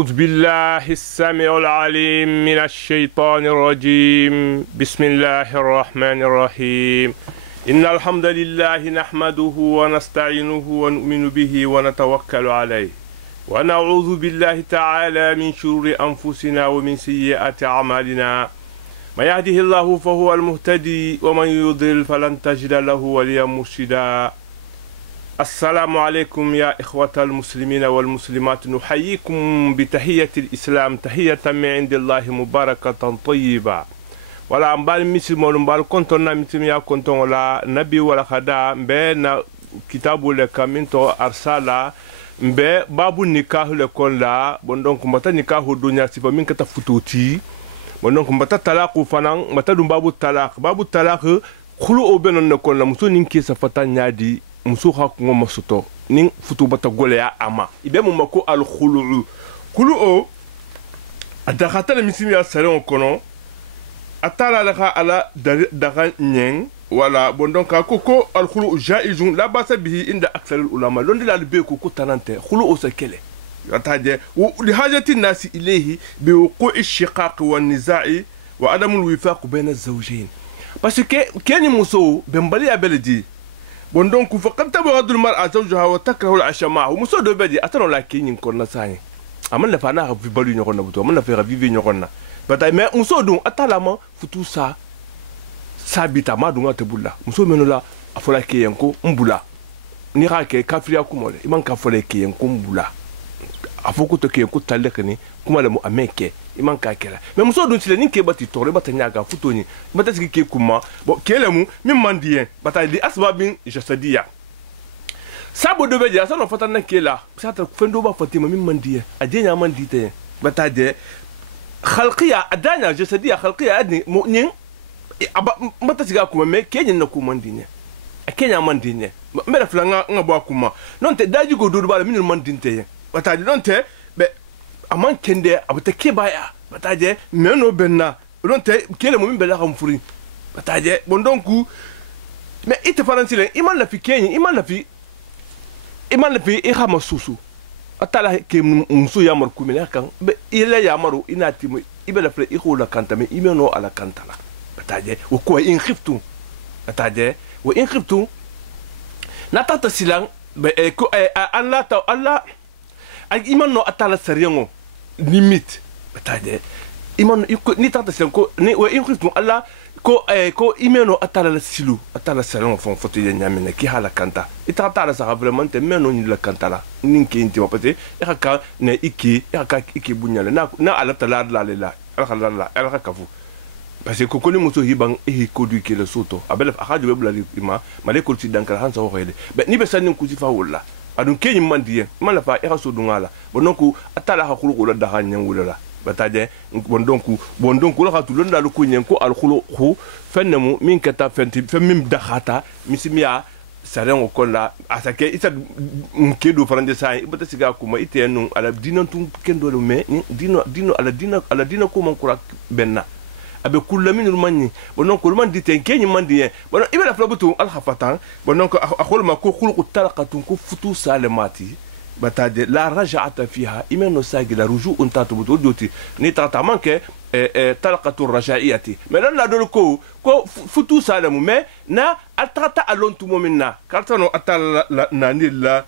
أعوذ بالله السميع العليم من الشيطان الرجيم بسم الله الرحمن الرحيم إن الحمد لله نحمده ونستعينه ونؤمن به ونتوكل عليه ونعوذ بالله تعالى من شرور أنفسنا ومن سيئات أعمالنا ما يهده الله فهو المهتدي ومن يضلل فلن تجد له وليا مرشدا. السلام عليكم يا إخوة المسلمين والمسلمات، نحييكم بتحية الإسلام، تحية من عند الله مباركة طيبة. ولا أمبال مسلم ولا أمبال كنتنا مسلم يا كنتم ولا نبي ولا خدا بين كتاب لك من تو أرسالا مبه باب النكاح لكون لا بندونك متى نكاح الدنيا سيفا من كتفتوتي بندونك متى طلاق فنان متى دون باب الطلاق خلو أوبن نكون لا مسو نينكي سفتا نادي muso ha kungo masoto nin futu bata gole ya ama ibe mu mako al khulu o adakata le misimi ya salon kono atala la ala daga nyen wala bondon ka koko al khulu jaizun la basa bihi inda aksar al ulama londi la be ko tanante khulu o sakele yataje li hajati nasi ilayhi bi wuqu'i shiqaq wa nizai wa adam al wifaq bayna az-zawjayn parce que keni muso bembali ya beledi bon donc faqad tabghadu al-mar'a zawjaha wa takrahu al-'asha ma'ahu muso do bedi atano la kinyin konna sani amana fa na fi balu nyokonna buto amana fa vivi nyokonna bata mais muso do atalama futu sa sabita madunga tebulla muso menola afola kiyenko mbula ni rake kafriya kumole iman kafole kiyenko mbula afoko to kiyenko talekni kuma le mu ameke iman ka kela mais muso do tile ni ke bati tore batanya ga futoni bata siki ke kuma bo kelemu min mandien bata li asbabin jasadiya sabo do beja sano fatana kela sata fendo ba fatima min mandien adenya mandite bata de khalqiya adanya jasadiya khalqiya adni mu'nin bata siga kuma me kenyin na kuma mandine kenya mandine mera flanga ngabo kuma non te daji go do ba min mandinte bata de non te be aman kende abata ke baya bataje meno benna donte kele mo mbela xam furi bataje bon donc mais ite farantile iman la fi kenyi iman la fi i xama susu atala ke musu yamar kumina kan be ile yamaru inati mo ibela fle i khula kantame imeno ala kantala bataje wa ko in khiftu bataje wa in khiftu natata silang be ko Allah ta Allah imano atala sariyango limite bataje imano ni tata sen ko ni wa inkhritu alla ko ko imeno atala la silu atala salon fon foto ya nyamene ki hala kanta itata la sa vraiment meno ni la kanta la ninki inti wapate ka ne iki bunyale na ala tala la ala kafu parce que ko ni muso hibang ko du ki le soto abel akaju bebla ima male ko ti dankala hansa ho rede be ni be sanin ku fa wala adun kenyi mandien mala fa so dungala bononku atala ha khulu la da hanyen wulala bataje bon donc la khatu londa lu kunyen ko al khulu khu fennemu min kata fenti femmim dakhata misimia saren ko la asake ita mkedo frande sai bata siga kuma itenu ala dinantum kendo le me dino ala dina ko man kura benna abe kullamin manni bonon ko man diten kenyi mandien bonon ibela flabutu al khafatan bonon ko akhol ma ko khulu talaqatun ko futu salamati bataje la raja'ata fiha imeno sagi la ruju untatu butu doti ni tata manke talaqatu raja'iyati mais là do ko futu salamu mais na atata alontu momina kartano atala nani la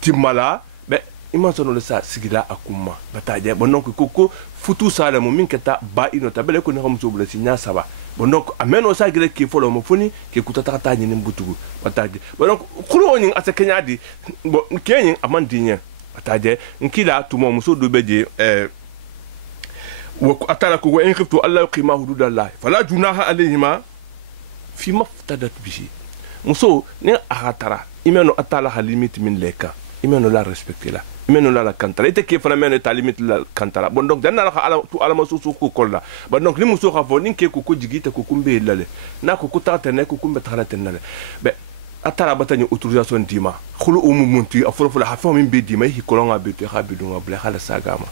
timala be imansono le sa sigila akuma bataje bonon ko futu salamu min kata ba ino tabele ko ne xam so bula sinya saba bon donc ameno sa gele ki folo mo funi ke kutata ta nyi mbutugu bataje bon donc kuro nyi asekenya di bon kenyi amandinye bataje nkila tumo muso do beje wa atala ko wa in khiftu alla yuqima hududallah fala junaha alayhima fi maftadat bihi muso ne ahatara imeno atala halimit min leka imeno la respecter la imeno la kantara ite ke fana meno ta limite la kantara bon donc dan na ala tu ala masusu ko kolla bon donc ni muso khafo ni ke ko jigita ko kumbe lale na ko tata ne ko kumbe tala tenale be atara batani autorisation dima khulu umu munti aforo la hafa min be dima hi kolonga be te khabidu ngabla khala sagama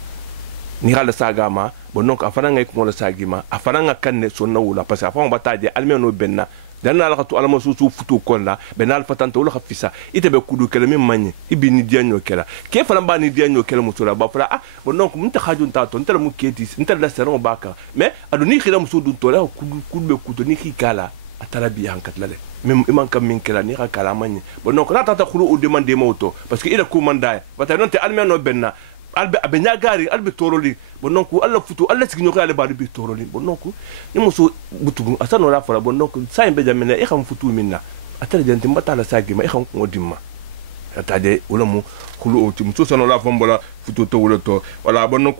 ni khala sagama bon donc afana ngai ko la sagima afana ngakanne sonna wula parce que afana bataje almeno benna dan na la to alama so futu konda be na alfa tanta wala khafisa ite be kudu kala min manye ibi ni dianyo kala ke fala ba ni dianyo kala musula ba fala ah bon donc mun ta khajun ta to ntel mu keti ntel la seron baka mais adu ni khira musu dun to la kudu be kudu ni khikala atala bi hankat la même iman kam min kala ni kala manye bon donc la tata khulu o demander moto parce que il a commandé bata non te almeno benna albe abenya gari albe toroli bon donc alla futu alla signo kala ba bi toroli bon donc ni muso butugu asano la fala bon donc sa imbe jamena e xam futu minna atala janti mbata la sagi ma e xam ko dimma atade wala mu khulu o tim so sano la fombola futu to wala to voilà bon donc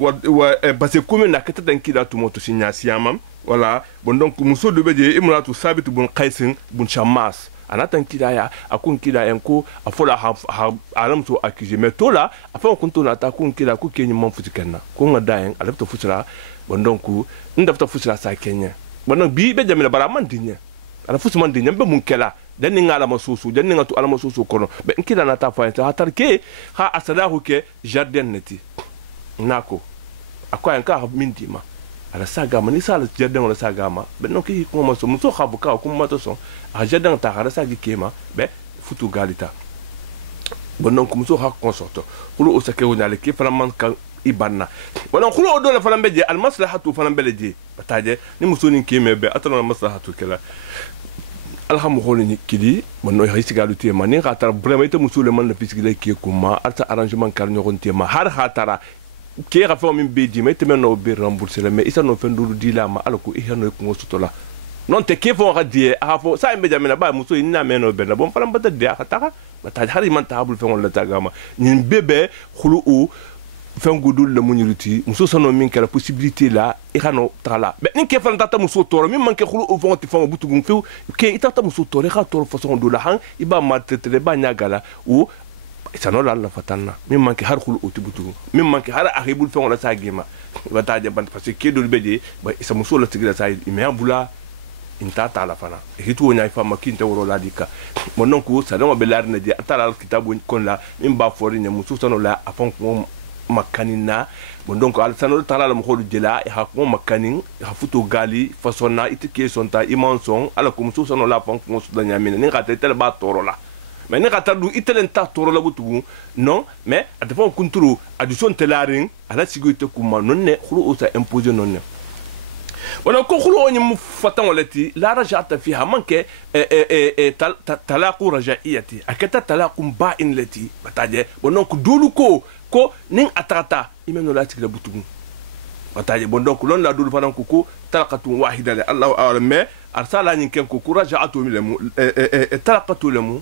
parce que comme na kata dan kida to moto sinya siamam voilà bon donc muso de beje imratu sabit bun qaisin bun shamas anatan kida ya akun kida enko afola alam so accusé mais to la afon kunto na ta kun kida ku kenyi man futi kenna ko ngada en alafta futsira bon donc ndafta futsira sa kenya bon donc bi be jamila bara man dinya ala fusi man dinya be mun kela dan ni ngala masusu dan ni ngatu ala masusu kono be kida na ta fa ta tarke ha asadahu ke jardin neti nako akwa en ka mindima ala sagama ni sala jardin wala sagama be non ki ko mo so muso khabuka ko mo to so a jardin ta ala sagi kema be futu galita bon donc muso ha consorto kulu o sake wona le ki falaman kan ibanna bon donc kulu o do la falam beje al maslahatu falam beleje bataje ni muso ni keme be atana maslahatu kala alhamu holni kidi bon no haysi galu tema ni khatar vraiment ite muso le man la fisikile ki kuma arta arrangement kar nyogon tema har khatara ke ga fo min beji mais temen no be rembourser mais isa no fendu dila ma alako e hano ko sotola non te ke fo ga die a fo sa imbe jamina ba muso ina meno be na bon falam bata dia khataka bata hari man tabul fe on la tagama nin bebe khulu o fengudul le muniriti muso sono min kala possibilité la e hano tala be nin ke fan tata muso toro min man ke khulu o fon ti fon butugun fe ke itata muso toro ga toro façon do la han iba ma tete ba nyagala o sano la fatanna min manki har khulu otibutu min manki har akhibul fe wala sagima wata je ban parce que kedul beje ba isa muso la tigira sai imya bula inta ta la fana hitu wonya fa makinta woro la dika mon non ko sa no be lar na je atala kitabu kon la min ba fori ne muso sano la afon ko makanina bon donc al sano tala la mo kholu jela e ha ko makanin ha futo gali fasona itike sonta imanson ala ko muso sano la afon ko so da nyamina ni gata tel ba toro la mais ne gata du itelen ta toro la butugu non mais atafon kunturu addition telaring ala sigute kuma non ne khulu o sa imposer non ne wala ko khulu on mu fatan walati la raja'ata fiha manke talaqu raja'iyati akata talaqum ba'in lati bataje bonon ko dulu ko nin atata imeno la tigla butugu bataje bon donc lon la dulu fanan ko talaqatun wahida la Allahu a'lam mais arsala nin ken ko raja'atu lemu talaqatu lemu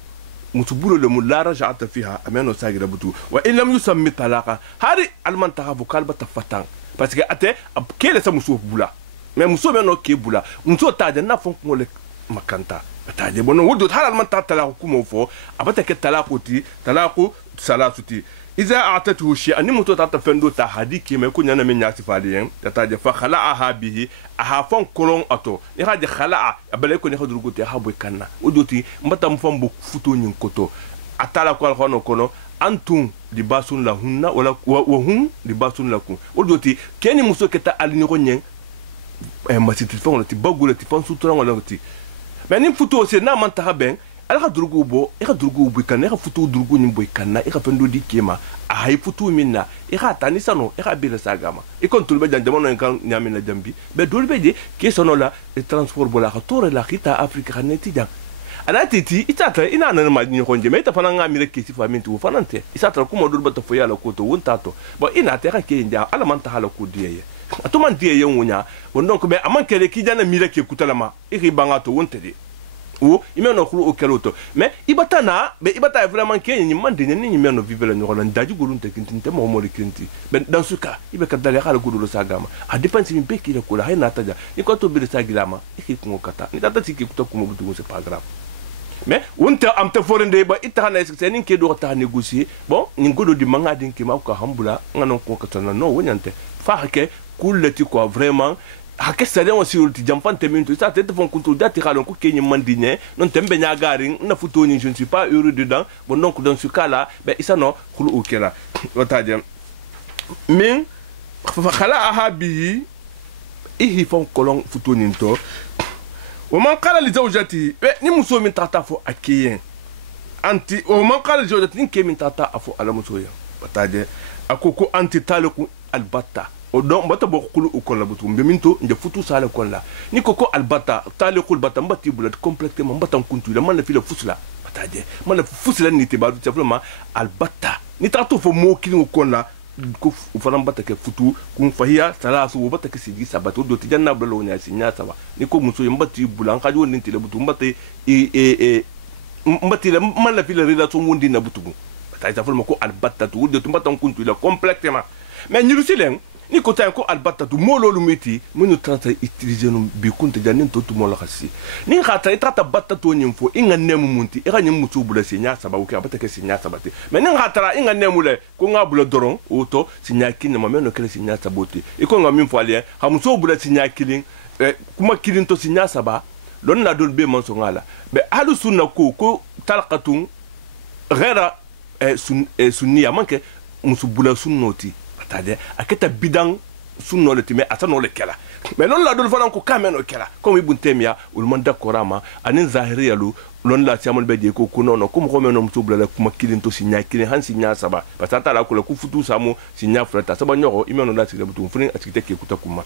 mutubulo lemu la raja'ata fiha ameno sagira butu wa illam yusammi talaqa hari alman tahabu kalba tafatan parce que ate kele sa muso bula mais muso be no ke bula muso taje na fon ko le makanta taje bono wodo har alman ta talaqu kumo fo abata ke talaqoti talaqu salasuti iza a'tatuhu shay'an ni muto ta fendo ta hadiki me ko nyana men nyasi fadiyen taje fa khala'aha bihi aha fon kolon ato ni haje khala'a abale ko ni hadrugo te habo kanna odoti mbata mfam bu futo nyin koto atala ko alhono kono antum libasun lahunna wala wa hum libasun lakum odoti keni muso keta alini ko nyen masiti fon ti bagula ti fon sutura wala ti mais ni futo se na man ta ben ala ka durgu bo e ka durgu bu kan e ka futu durgu ni boy kan na e ka fendo di kema a hay futu minna e ka tani sano e ka bela sagama e kon tulbe jan jamono en kan nyamina jambi be dolbe je ke sono la e transport bola ka tore la kita afrika kaneti jang ana titi itata ina nan ma ni konje meta fana ngami rek ci faminti wo fanante isata ko mo durba to foya la ko to wontato bo ina te ka ke nja ala man ta hala ko diye atuman diye wonya won donc be aman kele ki jana mi rek kutalama e ri bangato wontede ou il mène au keloto mais ibatana be ibata vraiment que ni mande ni mène vivre ni rola ndaji golunte kintinte mo mo kinti ben dans ce cas ibe ka dale khala gudulo sagama a dépense mi be ki le kula hayna taja ni ko to bi sagilama e ko kata ni tata tiki ko ko mo butu c'est pas grave mais wonta am te forende ba itana c'est ni ke do ta négocier bon ni godo di manga din ki ma ko hambula ngano ko kata no wonyante fa ke kulati quoi vraiment hake sade on sur ti jamfante minto ça tete fon kuntu dati xalon ko kenyi mandine non tembe nyagaring na futo ni je ne suis pas heureux dedans bon donc dans ce cas là ben isa no khulu okela otaje min khala ahabi ihi fon kolon futo ni to ومن قال لزوجته ني مسو من تاتا فو اكيين انت ومن قال لزوجته ني من تاتا افو على مسو بتاجي akoko anti taliku albata o don mbata bokulu ukon la butu mbeminto nde futu sala kon la ni koko albata taliku albata mbati bulat complètement mbata kuntu la man la fila fusla bataje man la fusla ni te ba tout simplement albata ni tato fo mo kini ukon la ko fana mbata ke futu kun fahiya salasu wo bata ke sigi sabato do tijanna blo nya sinya sawa ni ko muso mbati bulan kajo ni te la butu mbati mbati la man la fila relation wondi na butu bataje ta fo ko albata to do mbata kuntu la complètement mais ni rusilen ni ko tan ko albata tu mololu meti munu trata utiliser no bi kunta janin to mo la khasi ni khata trata batta to nyim fo inga nemu munti e nyim mutu bula sinya saba ko abata ke sinya sabati mais ni khata inga nemu le ko nga bula doron oto sinya kin ma meno kele sinya saboti e ko nga min fo ale ha muso bula sinya kilin kuma kilin to sinya saba lon na dol be man so ngala be alu sunna ko talqatun ghera sunniya manke musu bula sunnoti tade aketa bidang sunno le time atano le kala mais non la dol fanan ko kameno kala comme ibn temia ul man dakorama anin zahiriya lu lon la tiamol be de ko kunono comme ko meno mutubla la kuma kilin to sinya kilin han sinya saba patata la ko la ku futu samu sinya frata saba nyoro imeno la tiga butu funin atikite ke kutakuma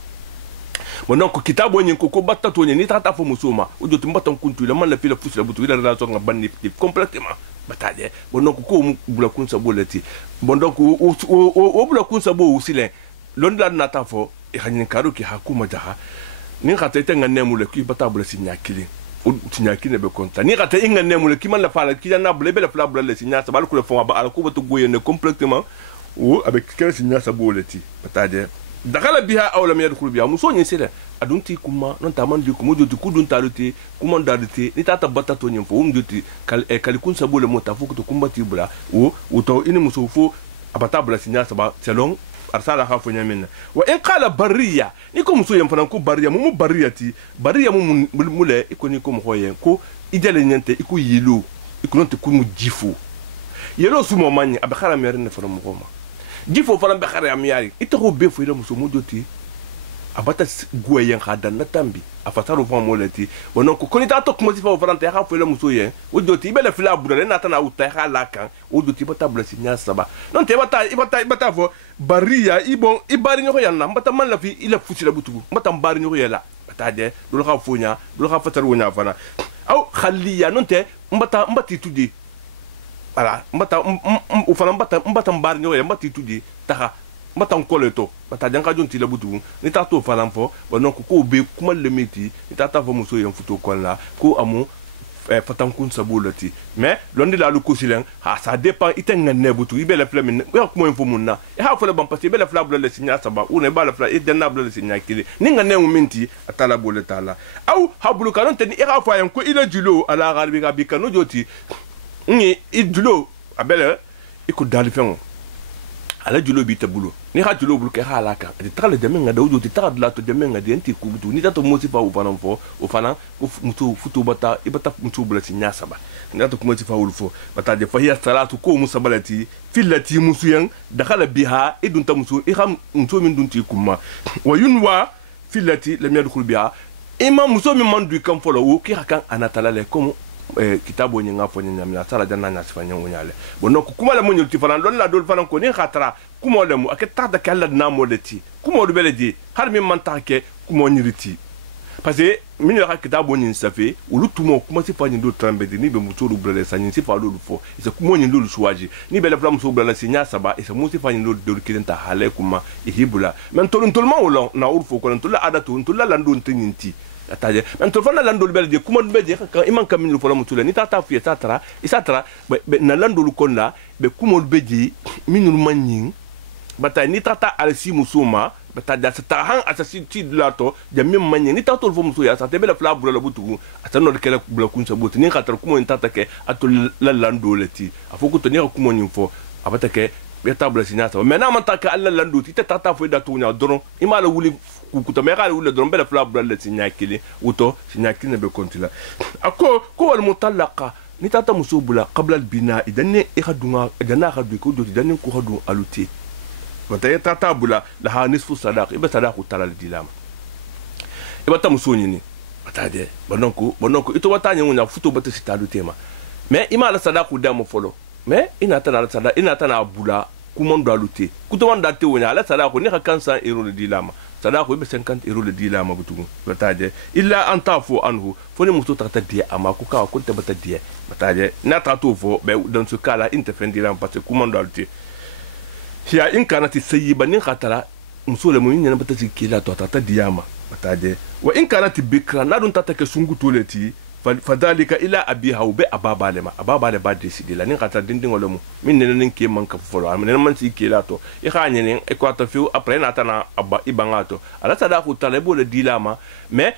wonon ko kitabo nyin ko batta to ni tata fo musoma o jotu mbatan kuntu le man la fila fusi la butu ila relation nga banni complètement bataje wonon ko mu bula kun sabolati bon donc o bula kun sabo usile lon la nata fo e hanin karo ki hakuma jaha ni khata tenga nemu le ki bata bula sinya kilin o sinya kilin be konta ni khata inga nemu le ki man la fala ki na bula be la fla bula le sinya sabal ko le fo ba ala ko batu goyene complètement ou avec quel sinya sabolati bataje dakala biha aw lam yadkhul biha muso nyi sele adunti kuma non taman di kuma joti kudun taluti kuma daliti ni tata batta to nyim fo joti kal kun sabole mota fo to kumbati bula o to ini muso fo abata bula sinya saba selon arsala ha fo nyamina wa in qala barriya ni ko muso yam fanan ko barriya mu barriyati barriya mu mule iko ni ko mo hoyen ko idele nyente iko yilo iko non te ko mu jifu yelo su mo manyi abakhala merine fo mo goma jifo fana be khare am yari itako be fo ila muso mujoti abata goyen khadan na tambi afataro fo moleti wonon ko konita to ko motifa fana ta kha fo ila muso yen wojoti be la fila budare na tana uta kha lakan wojoti bata bla sinya saba non te bata fo bariya ibon ibari nyoko yanna bata man la fi ila futi la butugu bata mbari nyoko yela bata de dul kha funya dul kha fatar wonya fana aw khaliya non te mbati tudi voilà mbata ufana mbata mbar nyoye mbati tudi taha mbata nkoleto mbata janka jonti la butu ni tato fana fo wonon ko be kuma le meti ni tata fo muso yem futo kolla ko amu fatankun sabulati mais londi la lu ko silen ha ça dépend itenga ne butu ibele flamin ya kuma info munna e ha fo le ban parce ibele flabule le signa saba ou ne ba le fla e denable le signa kili ninga ne minti atala bole tala aw habulu kanon teni e ha fa yan ko ile julo ala garbi gabi kanu joti ni idulo abele iko dalifen ala julo bi tabulo ni ha julo bulu ke halaka de tala de menga dawjo de tala la to de menga de enti kubutu ni tato motifa u fana fo o fana mutu futu bata ibata mutu bula sinya saba ni tato motifa u fo bata de fahiya salatu ko musabalati fillati musuyan dakhala biha idun ta musu iham mutu min dunti kuma wa yunwa fillati lam yadkhul biha imam musu min mandu kam folo o ki hakan anatala le comme kitabo nyinga fo nyamna sala janna na sifanya wonyale bono kuma la munyu tifana don la dol fana ko ni khatra kuma le mu aketa da kala na moleti kuma do beleji har mi man take kuma nyiriti parce que min la kitabo nyin safi ulu tumo kuma sifanya do trambe ni be muturu brele sanyi sifa do fo isa kuma nyin do suwaji ni bele flam so brele sinya saba isa mu sifanya do kilenta hale kuma ihibula men tolma wala na urfo ko tolla adatu tolla lando ntinti ataje men to fana landol belde kuma belde ka iman kam min fola mutule ni tata fu etatra isatra be na landol kon la be kuma belde minul manyin bata ni tata alsi musuma bata da ta han asasi ti lato ja min manyin ni tata fo musu ya sa te bela fla bula butu atano de kala bula kun sa butu ni khatra kuma ni tata ke atul la landolati afoko to ni kuma nyin fo abata ke be tabla sinata mais na man ta ka alla landoti ta tata fo da to nya doron imala wuli kukuta me kala wule doron bela fla bula le sinyakili uto sinyakili be kontila ako ko wal mutallaqa ni tata muso bula qabla al bina idan ne ikhadunga idan khadu ko do idan ko khadu aluti wata tata bula la ha nisfu sadaq iba sadaqu talal dilama iba ta muso ni batade bononko ito watanya ngunya futo bata sitalu tema mais ima la sadaku damo folo mais ina tana la sada ina tana bula kumondo alute kutomanda te wonya la sadaku ni ka 500 euros le dilama sadaku be 50 euros le dilama butugo batade illa antafu anhu foni muto tata dia ama ko ka ko te bata dia batade na tato fo be dans ce cas là interfendira parce que kumondo alute ya in kanati sayyiba ni khatara musole mu nyina bata sikila to tata diama batade wa in kanati bikra na dun tata ke sungu toleti fadalika ila abiha ube ababale ba décider la ni kata dindingo lemu min ne ke man ka folo am ne man si ke la to e khanye ne e ko ta fiu après na tana abba ibangato ala sada ko tale bo le dilama mais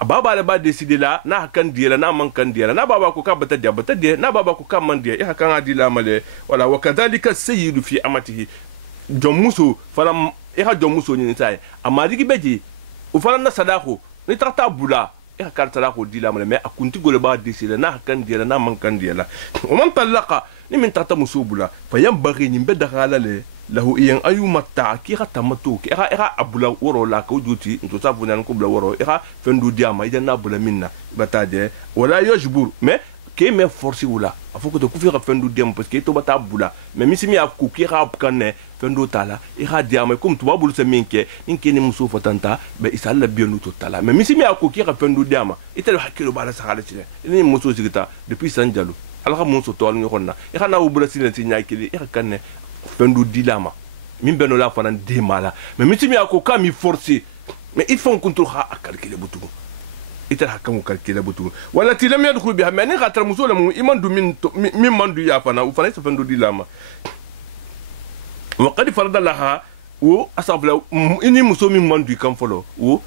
ababale ba décider la na kan diela na man kan diela na baba ko ka bata dia na baba ko ka man dia e kan dilama le wala wa kadhalika sayyidu fi amatihi jomuso fala e ha jomuso ni tai amadi beji o fala na sadako ni tata bula e ka sadako dilama le mais akunti gole ba décider na kan diela na man kan diela o man talaqa ni min tata musubula fayam bari ni bedda hala le lahu iyan ayuma ta ki khata matu ki era abula woro la ko duti to sa bunan ko bula woro era fendu diama ida na bula minna bataje wala yajbur mais ke me forci wala afoko to ku fi fendu diam parce que to bata bula mais misimi afku ki ra kanne fendu tala era diama comme to babul se minke ninke ni muso fatanta be isalla bienu to tala mais misimi afku ki ra fendu diama itelo hakilo bala sakala tile ni muso sigita depuis sanjalu alha muso to alngi khonna era na ubula sine tinya kili era kanne fendu dilama min beno la fana de mala mais mitimi ako ka mi forcer mais il faut qu'on trouve à calculer butu ita hakamu calculer butu wala ti lam yadkhul biha mais ni khatra musula mu imandu min mandu ya fana u fana fendu dilama wa qad farada laha o asabla ini muso min mandu kan folo o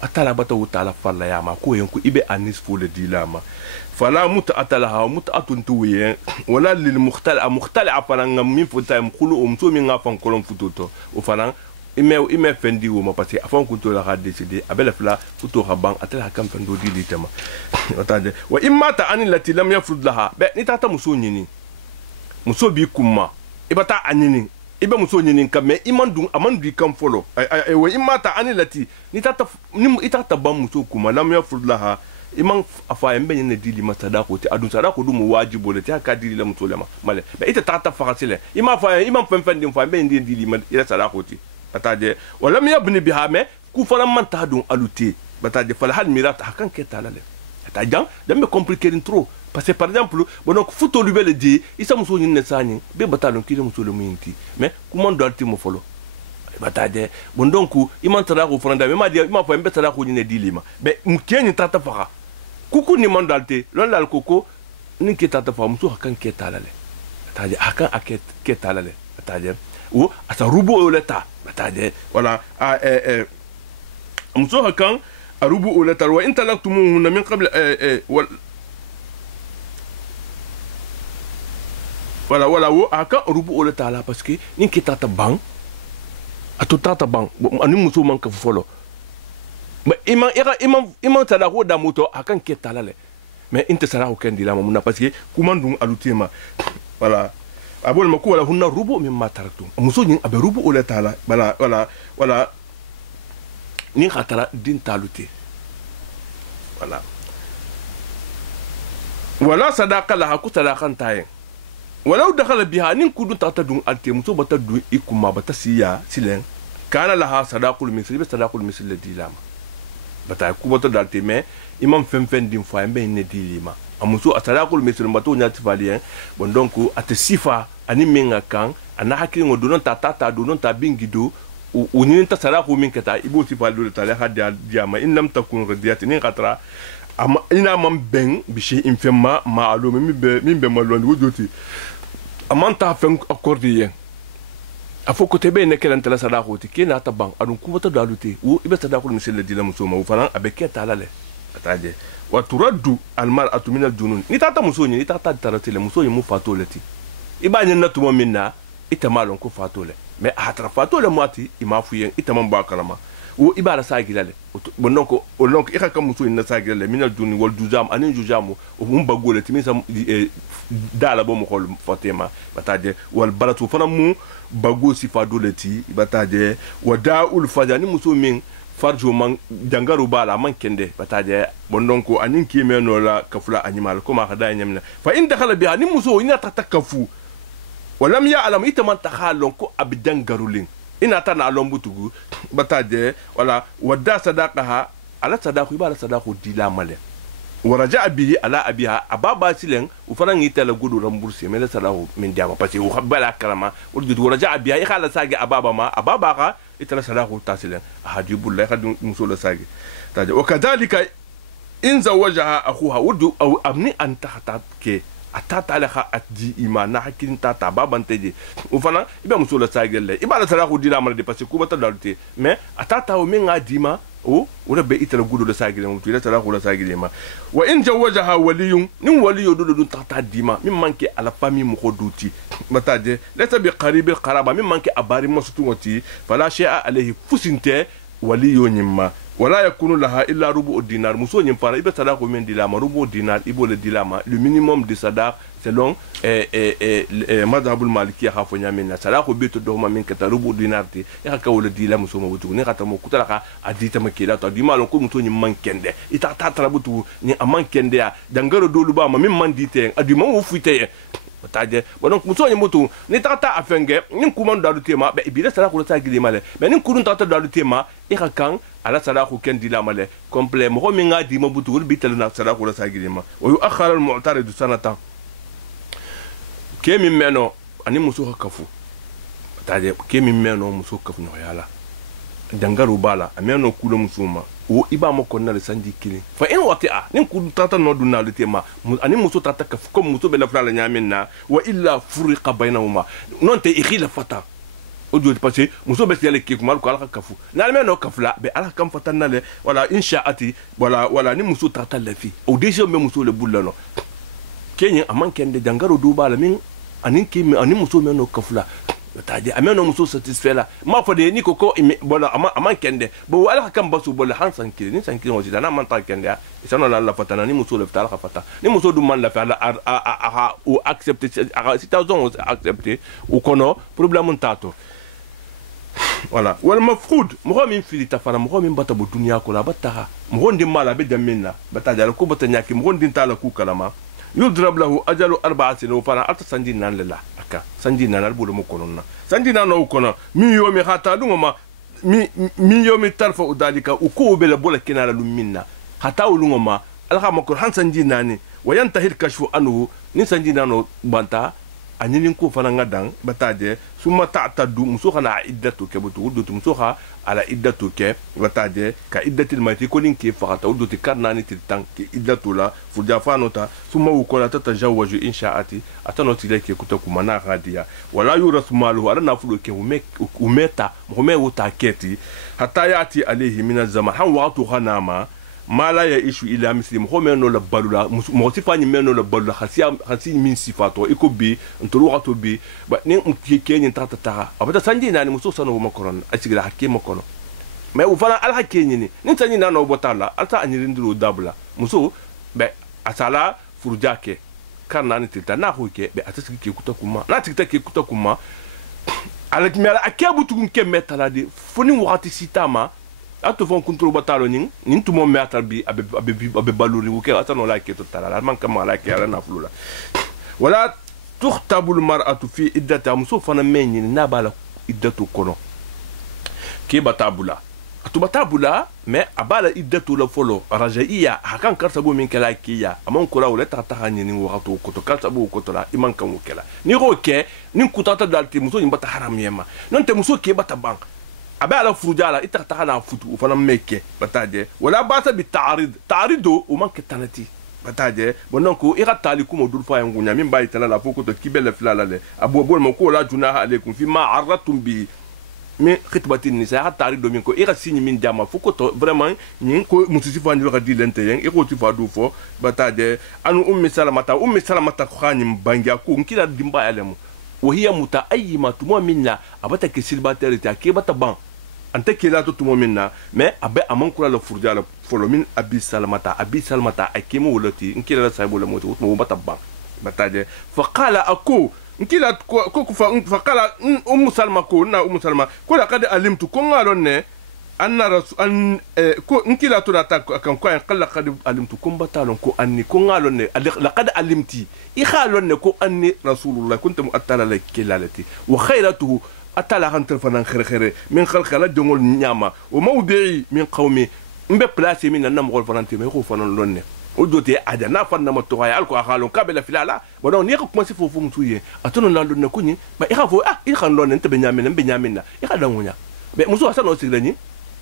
atala bata o tala falla ya ma ko yanku ibe anis fo le dilama فلا متأتلها ومتأت تويه ولا مختلع فلان من فتاة مخلو أمسو من غافن كلهم فتوتو وفلان إما فندي وما بسي أفهم كنتو لها ديسيدي أبلا فلا فتو خبان أتلها كم فندو دي دي تما وإما تعني التي لم يفرض لها بأ نتاتا مسو نيني مسو بيكما إبا تا أنيني إبا مسو نيني كم إمان دون أمان دي كم فولو وإما تعني التي نتاتا بام مسو كما لم يفرض لها imam afa embe ne dili masadako ti adun sadako du mu wajibo le ti aka dili la mutolema male be ita tata fakasile imam fen dim fa embe ndi dili ma ila sadako ti bataje wala mi yabni biha me ku fala man ta dun aluti bataje fala hal mirata hakan ke talale ta jang dambe compliquer trop parce que par exemple bon futo lu bele di isa muso ni ne sani be batalon ki muso le minti mais comment doit ti mo folo bataje bon donc imam sadako franda me ma di imam fa embe sadako ni ne dili ma be mkeni tata faka kuku ni mandalte lon dal koko ni ketata famuso hakan ketalale ataje hakan aket ketalale ataje o asa rubu oleta ataje wala muso hakan arubu oleta wa intalaqtumu min qabl wala wo hakan rubu oleta la parce que ni ketata bang atotata bang ani muso man ka folo mais imam sadako da moto akan ketalale mais inte sadako kendi la mamuna parce que kumandum alutema voilà abol mako wala hunna rubu mimma taraktu muso nyin abe rubu ole tala wala ni khatara din talute wala sadaka la haku sadakan tayen wala dakhala biha nin kudu tata dun alte muso bata du ikuma bata siya silen kana laha sadaqul misli sadaqul misli dilama bata kuboto dalte mais imam fen dim fa mbe ne dilima amuso asadaqul misli bato nyati falien bon donc ate sifa ani menga kan ana hakki ngo donon tata donon ta bingido o ni ta sadaqu min kata ibo sifa do ta la hadiya diama in lam takun radiyat ni qatra ama ina mam ben bi shay infema ma alo min be malon wodoti amanta fen accordier afo côté be ne kelanta la sadaqu ti kena ta ban adun kuboto daluti o ibe sadaqul misli dilama so ma faran abeke talale ataje wa turaddu al mar'atu min al junun ni tata musoni ni tata taratile musoni mu fatolati ibanye natumo minna itamalon ko fatole mais hatra fatole mati imafuyen itaman bakalama o ibara sagilale bononko olonko ikaka musoni na sagilale min al junun wal dujam anin jujamu o mbagole timisa dala bo mo khol fatema bataje wal balatu fana mu bago sifadolati bataje wa da'ul fajani musumin farjo man jangaru bala man kende bataje bon donc anin ki meno la kafula animal kuma hada nyamna fa in dakhala biha ni muso ina tatakafu walam ya'lam itaman takhalon ko ab jangarulin ina tana lombutugu bataje wala wadda sadaqaha ala sadaqu ibala sadaqu dila male ورجع به على أبيها أبابا سيلن وفرن يتلا غدو رمبورسي ملا سلاو من ديما باسي وخبلا كلامه ورجع بها يخالا ساغي أبابا ما أبابا يتلا سلاو تاسيلن أحد الله يخد مسول ساغي وكذلك إن زوجها أخوها ودو أو أبني أن تحتك atata la kha atdi imana hakin tata baban teje o fana ibe muso la sagelle ibala sala ko dila mala de parce que ko bata dalute mais atata o min adima o wala be itala gudo la sagelle mo tira sala ko la sagelle ma wa in jawajaha waliyun nin waliyo do do tata dima min manke ala famille mo ko duti mataje lesa bi qarib al qaraba min manke abari mo sutu ngoti fala shay'a alayhi fusinte waliyo nyimma ولا يكون لها إلا ربع دينار مسو نيمفانا إبه صداق من ديلاما ربع دينار إبو لديلاما le minimum de صداق selon مذهب المالكية خافو نيامنا صداق بيتو دوما من كتا ربع دينار تي يخاكا ولا ديلاما مسو مبوتو نيخاتا مو كتلقا أديتا مكيلا تو ديما لنكو مسو نيمان كنده إتا تاترا بوتو ني أمان كنده دنگارو دولو باما من من ديتين أديما وفويتين bataje donc muso nyimutu ni tata afenge ni kuman dalu tema be ibira sala ko ta gili male mais ni kurun tata dalu tema ira kan ala sala ko ken dila male complet mo mi ngadi ma butu bi tel na sala ko ta gili ma wa yu'akhkhara al mu'tarid sanatan kemi meno ani muso kafu bataje kemi meno muso kafu no yala dangaru bala ameno kulo musuma o iba mo konna le sanji kili fa in wati'a nin ku tata no dunna le tema ani muso tata ka comme muso be la fala nyamina wa illa furiqa bainahuma non te ikhila fata o do passé muso be yale ke kuma ko ala kafu na me no kafla be ala kam fatanna le wala insha'ati wala ni muso tata la fi o déjà me muso le bullano kenya aman kende jangaro du bala min anin ki ani muso me no kafla tadi ameno muso satisfait la ma fa de ni koko bola ama kende bo ala kam basu bola han sankile ni sankile mo dana man ta kende isa no la fatana ni muso le fata la fata ni muso du man la fa a ou accepter si ta zone accepter ou kono problème tato voilà wal mafqud mo min fi tafara mo min bata bu dunya ko la bata mo ndi mala be damina bata dal ko bata nyaki mo ndi tala ku kalama يضرب له أجل 4 سنين وفانا ألت سنجين نان لله أكا سنجين نان البولو مكوننا سنجين نان وكونا من يوم حتى لوما من يوم ترفع ذلك وكو بلا بولا كنا لومنا حتى لوما الها مكون هان سنجين ناني وينتهي الكشف عنه ني سنجين نان بانتا anini ko fana ngadan bataje suma ta'tadu musukhana iddatu ke butu wudu musukha ala iddatu ke bataje ka iddatil mayti ko linki faqata wudu karnani tiltan ke iddatu la fujafanota suma wukola tatajawaju insha'ati atanoti leke kutakuma na hadiya wala yurasu maluhu ala nafulu ke umeta mume wuta keti hatta yati alayhi min az-zaman han waqtu ghanama ما لا يعيش إلا مسلم هو منو لبالولا موسيفاني منو لبالولا خسي من صفاته إكو بي انتروحته بي بني مكيكين ينتهت تها أبدا سنجي ناني مسو سنو مكرون أسيغلا حكي مكرون ما وفانا الحكي ني نسنجي نانو بطالا ألتا أني رندرو دابلا مسو أسالا فرجاكي كان ناني تلتا ناخوكي أتسكي كي كوتاكوما لا تكتاكي كوتاكوما على كميالا أكيابو تكون كمي تلادي فني وقتي سيتاما ato fon kontro batalo nin to mo metal bi abe baluri wuke atano la ke to tala man kama la ke ala na fulula wala tukhtabu al mar'atu fi iddati amsu fana menni na bala iddatu kono ke batabula atu batabula me abala iddatu la folo rajaiya hakan karsabu min kala kiya amon kula wala ta tahani ni wakatu ko to karsabu ko to la iman kan wukela ni roke nin kutata dalti muso ni bata haram yema non te muso ke bata bank أبى على فرجالة إتقطعنا فتو وفنا ميكة بتاعي ولا باس بالتعريض تعريضه وما كتنتي بتاعي بنانكو إغتالكم ودول فاهم غنيا من بعد تلا فوق تكيبل فلالة أبو أبو المكو لا جناح عليكم فيما عرضتم به من خطبة النساء تعريض منكو إغسيني من جامع فوق تو vraiment نينكو مسيفا نيلو غدي لنتين إغو تفادو فو بتاعي أنا أم سلمة خاني بانجاكو نكيلا دمبا عليهم وهي متأيمة تمو منا أبتك سيلباتيري تاكي بتبان ante kela to tumo minna mais abe amon kula la furjala folo min abi salmata akimo wolati nkila la saybo la moto mo batabba bataje fa qala aku nkila ko fa qala salma ko na salma ko la kad alimtu ko ngalon ne anna rasul an ko nkila to data kan ko en qalla qad alimtu kum batalon ko anni ko ngalon ne laqad alimti i khalon ne ko anni rasulullah kuntum atala lakilalati wa khairatuhu atala han telefon khair khair min khalqala dongol nyama wa mawdi'i min qawmi mbe place min nam gol fanante me ko fanon lonne o dote ada na fanna mo to ya alko akhalon kabela filala bonon ni ko commencer fofu mutuye atono la lonne kunyi ba i khafo i khan lonne te be nyamin na i khadangunya be muso asano siglani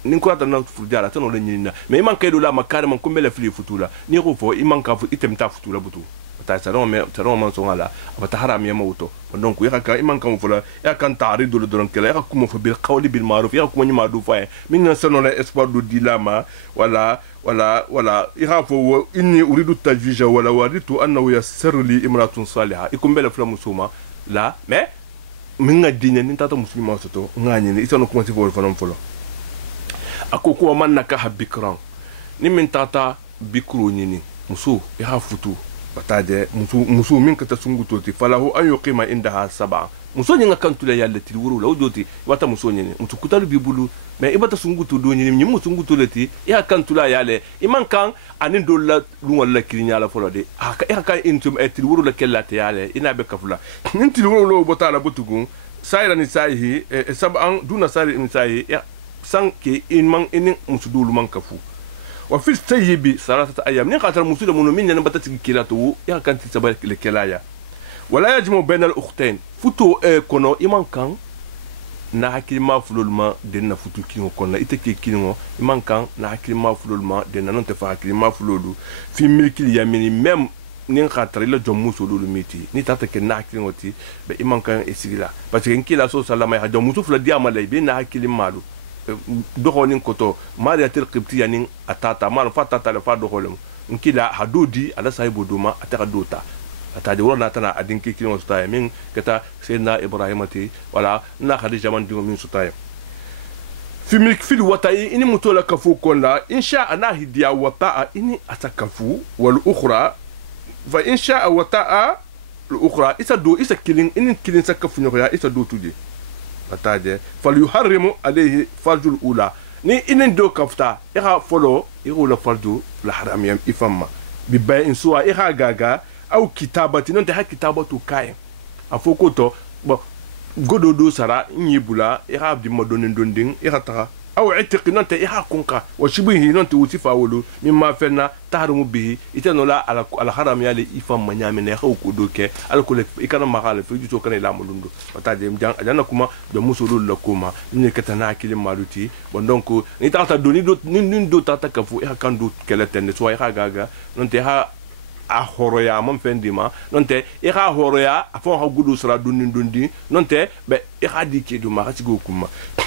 ni ko atana furjala tan wala nyina mais man kaydo la makare man kumbele fili futula ni ko fo iman ka fu itemta futula butu ta saron man so ngala abata haram ya mawto donc ya ka iman ka fula ya kan ta'ridu le don kala ya kuma fa bil qawli bil ma'ruf ya kuma nyima du fa min na sanon la espoir du dilama wala ya fo inni uridu tajwija wala waritu annahu yassir li imratun salihah ikumbele fula musuma la mais min ga dinya ni tata muslima soto ngani ni isano kuma si fo fa non folo akoko man nakaha bikran ni min tata bikro nyini muso ya futu bataje muso min kata sungutoti falahu an yuqima indaha sab'a muso nyinga kantula yalla tilwuru la ujoti wata muso nyini mutu kutalu bibulu mais ibata sungutu do nyini nyimu sungutu leti ya kantula yale iman kan anin do la lunga la kirinya la folo de aka intum tilwuru la kellate yale ina be kafula nin tilwuru lo botala botugun sayra ni sahi sab'an duna sayri ni sahi san ke inman inin musudulu man kafu wa fi sayyibi salasata ayyam ni qatar musuda mun min nan batati kilatu ya kan ti sabal le kelaya wala yajmu bayna al ukhtayn futu kono iman kan na hakilima fululma den na futu kingo kono ite ke kingo iman kan na hakilima fululma den na non te fa hakilima fululu fi milkil yamini même ni qatar la jom musudulu miti ni tata ke na kingo ti be iman kan esigila parce que nkila so salama ya jom musufla diama lay be na hakilima lu doxonin koto mariatel qibtiya nin atata man fatata le fa doxolem nkila hadudi ala sahibu duma ataka dota ataje wala tana adinki kilon sutaye min kata sayyidina ibrahimati wala na khadija man dingo min sutaye fi milk fil wata'i ini mutola kafu konla insha ana hidiya wata'a ini atakafu wal ukhra fa insha wata'a al ukhra isa do isa kilin ini kilin sakafu nyoya isa do tudi ataje fal yuharrimu alayhi farjul ula ni inin do kafta ira folo ira farju la haramiyam ifamma bi bay in suwa ira gaga au kitabati non te ha kitabatu kay afoko to bo gododo sara nyibula ira abdi madonin donding ira ta au itiq non te ira kunka wa shibihi non te usifa wolu mimma fenna tahrumu bihi itanola ala haramiyya li ifamma nyamene ha ko doke ala ko le ikana magale fi juto kana la mulundu wataje mjang ajana kuma do musulul la kuma ni katana kilim maluti bon donc ni tata doni do nin do tata kafu ira kan do keleten so ira gaga non te ha a horoya mon fendima nonte ira horoya afon ha gudu sra dundi nonte be ira dike du ma hasigo kuma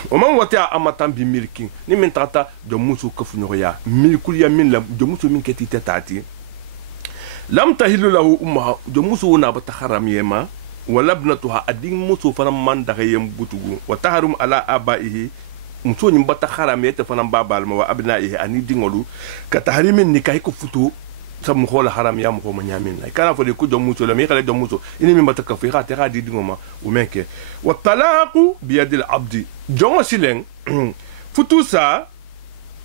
o man wata amatam bi milki ni min tata do musu kafu nyoya milkul ya min la do musu min keti tatati lam tahilu lahu umma do musu na bata haram yema wala ibnatuha adin musu faram man daga yem butugu wa taharum ala abaihi musu ni bata haram yete faram babal ma wa abnaihi ani dingolu ka tahrimin nikahi ko futu sam khola haram ya mo ma nyamin la kana fo de ku jom muso la mi kala jom muso ini mi bataka fi khati khadi dingoma o meke wa talaqu bi yad al abd jongo silen futu sa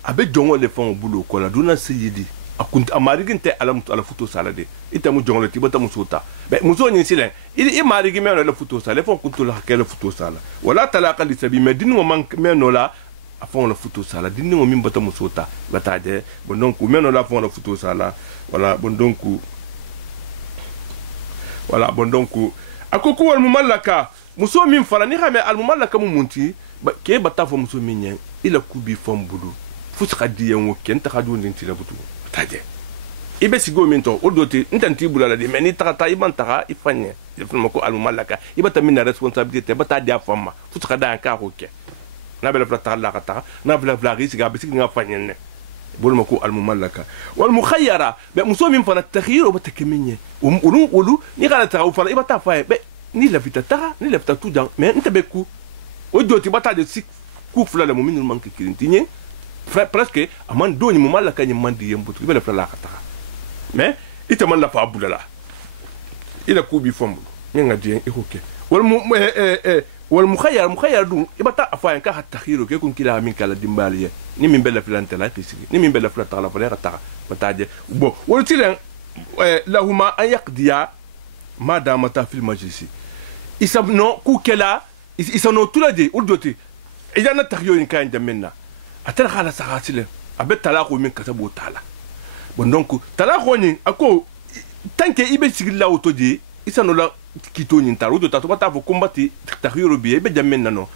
abe jongo le fon bulo ko la duna sayyidi akunt amariginte alam ala futu sala de ita mu jongo le tibata musuta be muso ni silen ili marigi me la futu sala le fon kuntu la kele futu sala wala talaqa li sabi medin man me la afon la futu sala dinni mo min bata musota bataje bon donc meno la fon la futu sala voilà bon donc akoko wal mumallaka muso min fala ni xame al mumallaka mu munti ke bata fo muso min nyen ila kubi fom budu futi khadiyen wo ken ta khadu ndinti la butu bataje ibe sigo min to odoti ntanti bulala de meni takata iban taka ifanye ifuma ko al mumallaka ibata min responsabilité bata dia fama futi khada ka hoke na bela fla la kata na bela fla risi ga bisiki nga fanyenne bol mako al mumallaka wal mukhayyara be muso min fana takhyiro batakeminye ulu ni kala ta fala ibata fa be ni la vitata ni la vitata tout dans mais ntabe ku o joti bata de sik ku fla la mumin manke kirintinye presque aman do ni mumallaka ni mandi yembutu bela fla la kata mais ite man la fa bulala ila ku bi fombu nga dien ikoke wal wal mukhayyar dum ibata afayan ka hatta khiro ke kun kila min kala dimbaliye ni min bella filante la kisigi ni min bella filata la fala ta bataje bon wal tilen lahuma an yaqdiya ma damata fil majlisi isabno ku kela isano tulade uldoti idana takhyo ni kan jamenna atara khala sagatile abet talaqo min katabu tala bon donc talaqo ni ako tanke ibe sigilla autodi isano la kito ni taro do tato bata fo kombati takhyo bi ibe jamenna no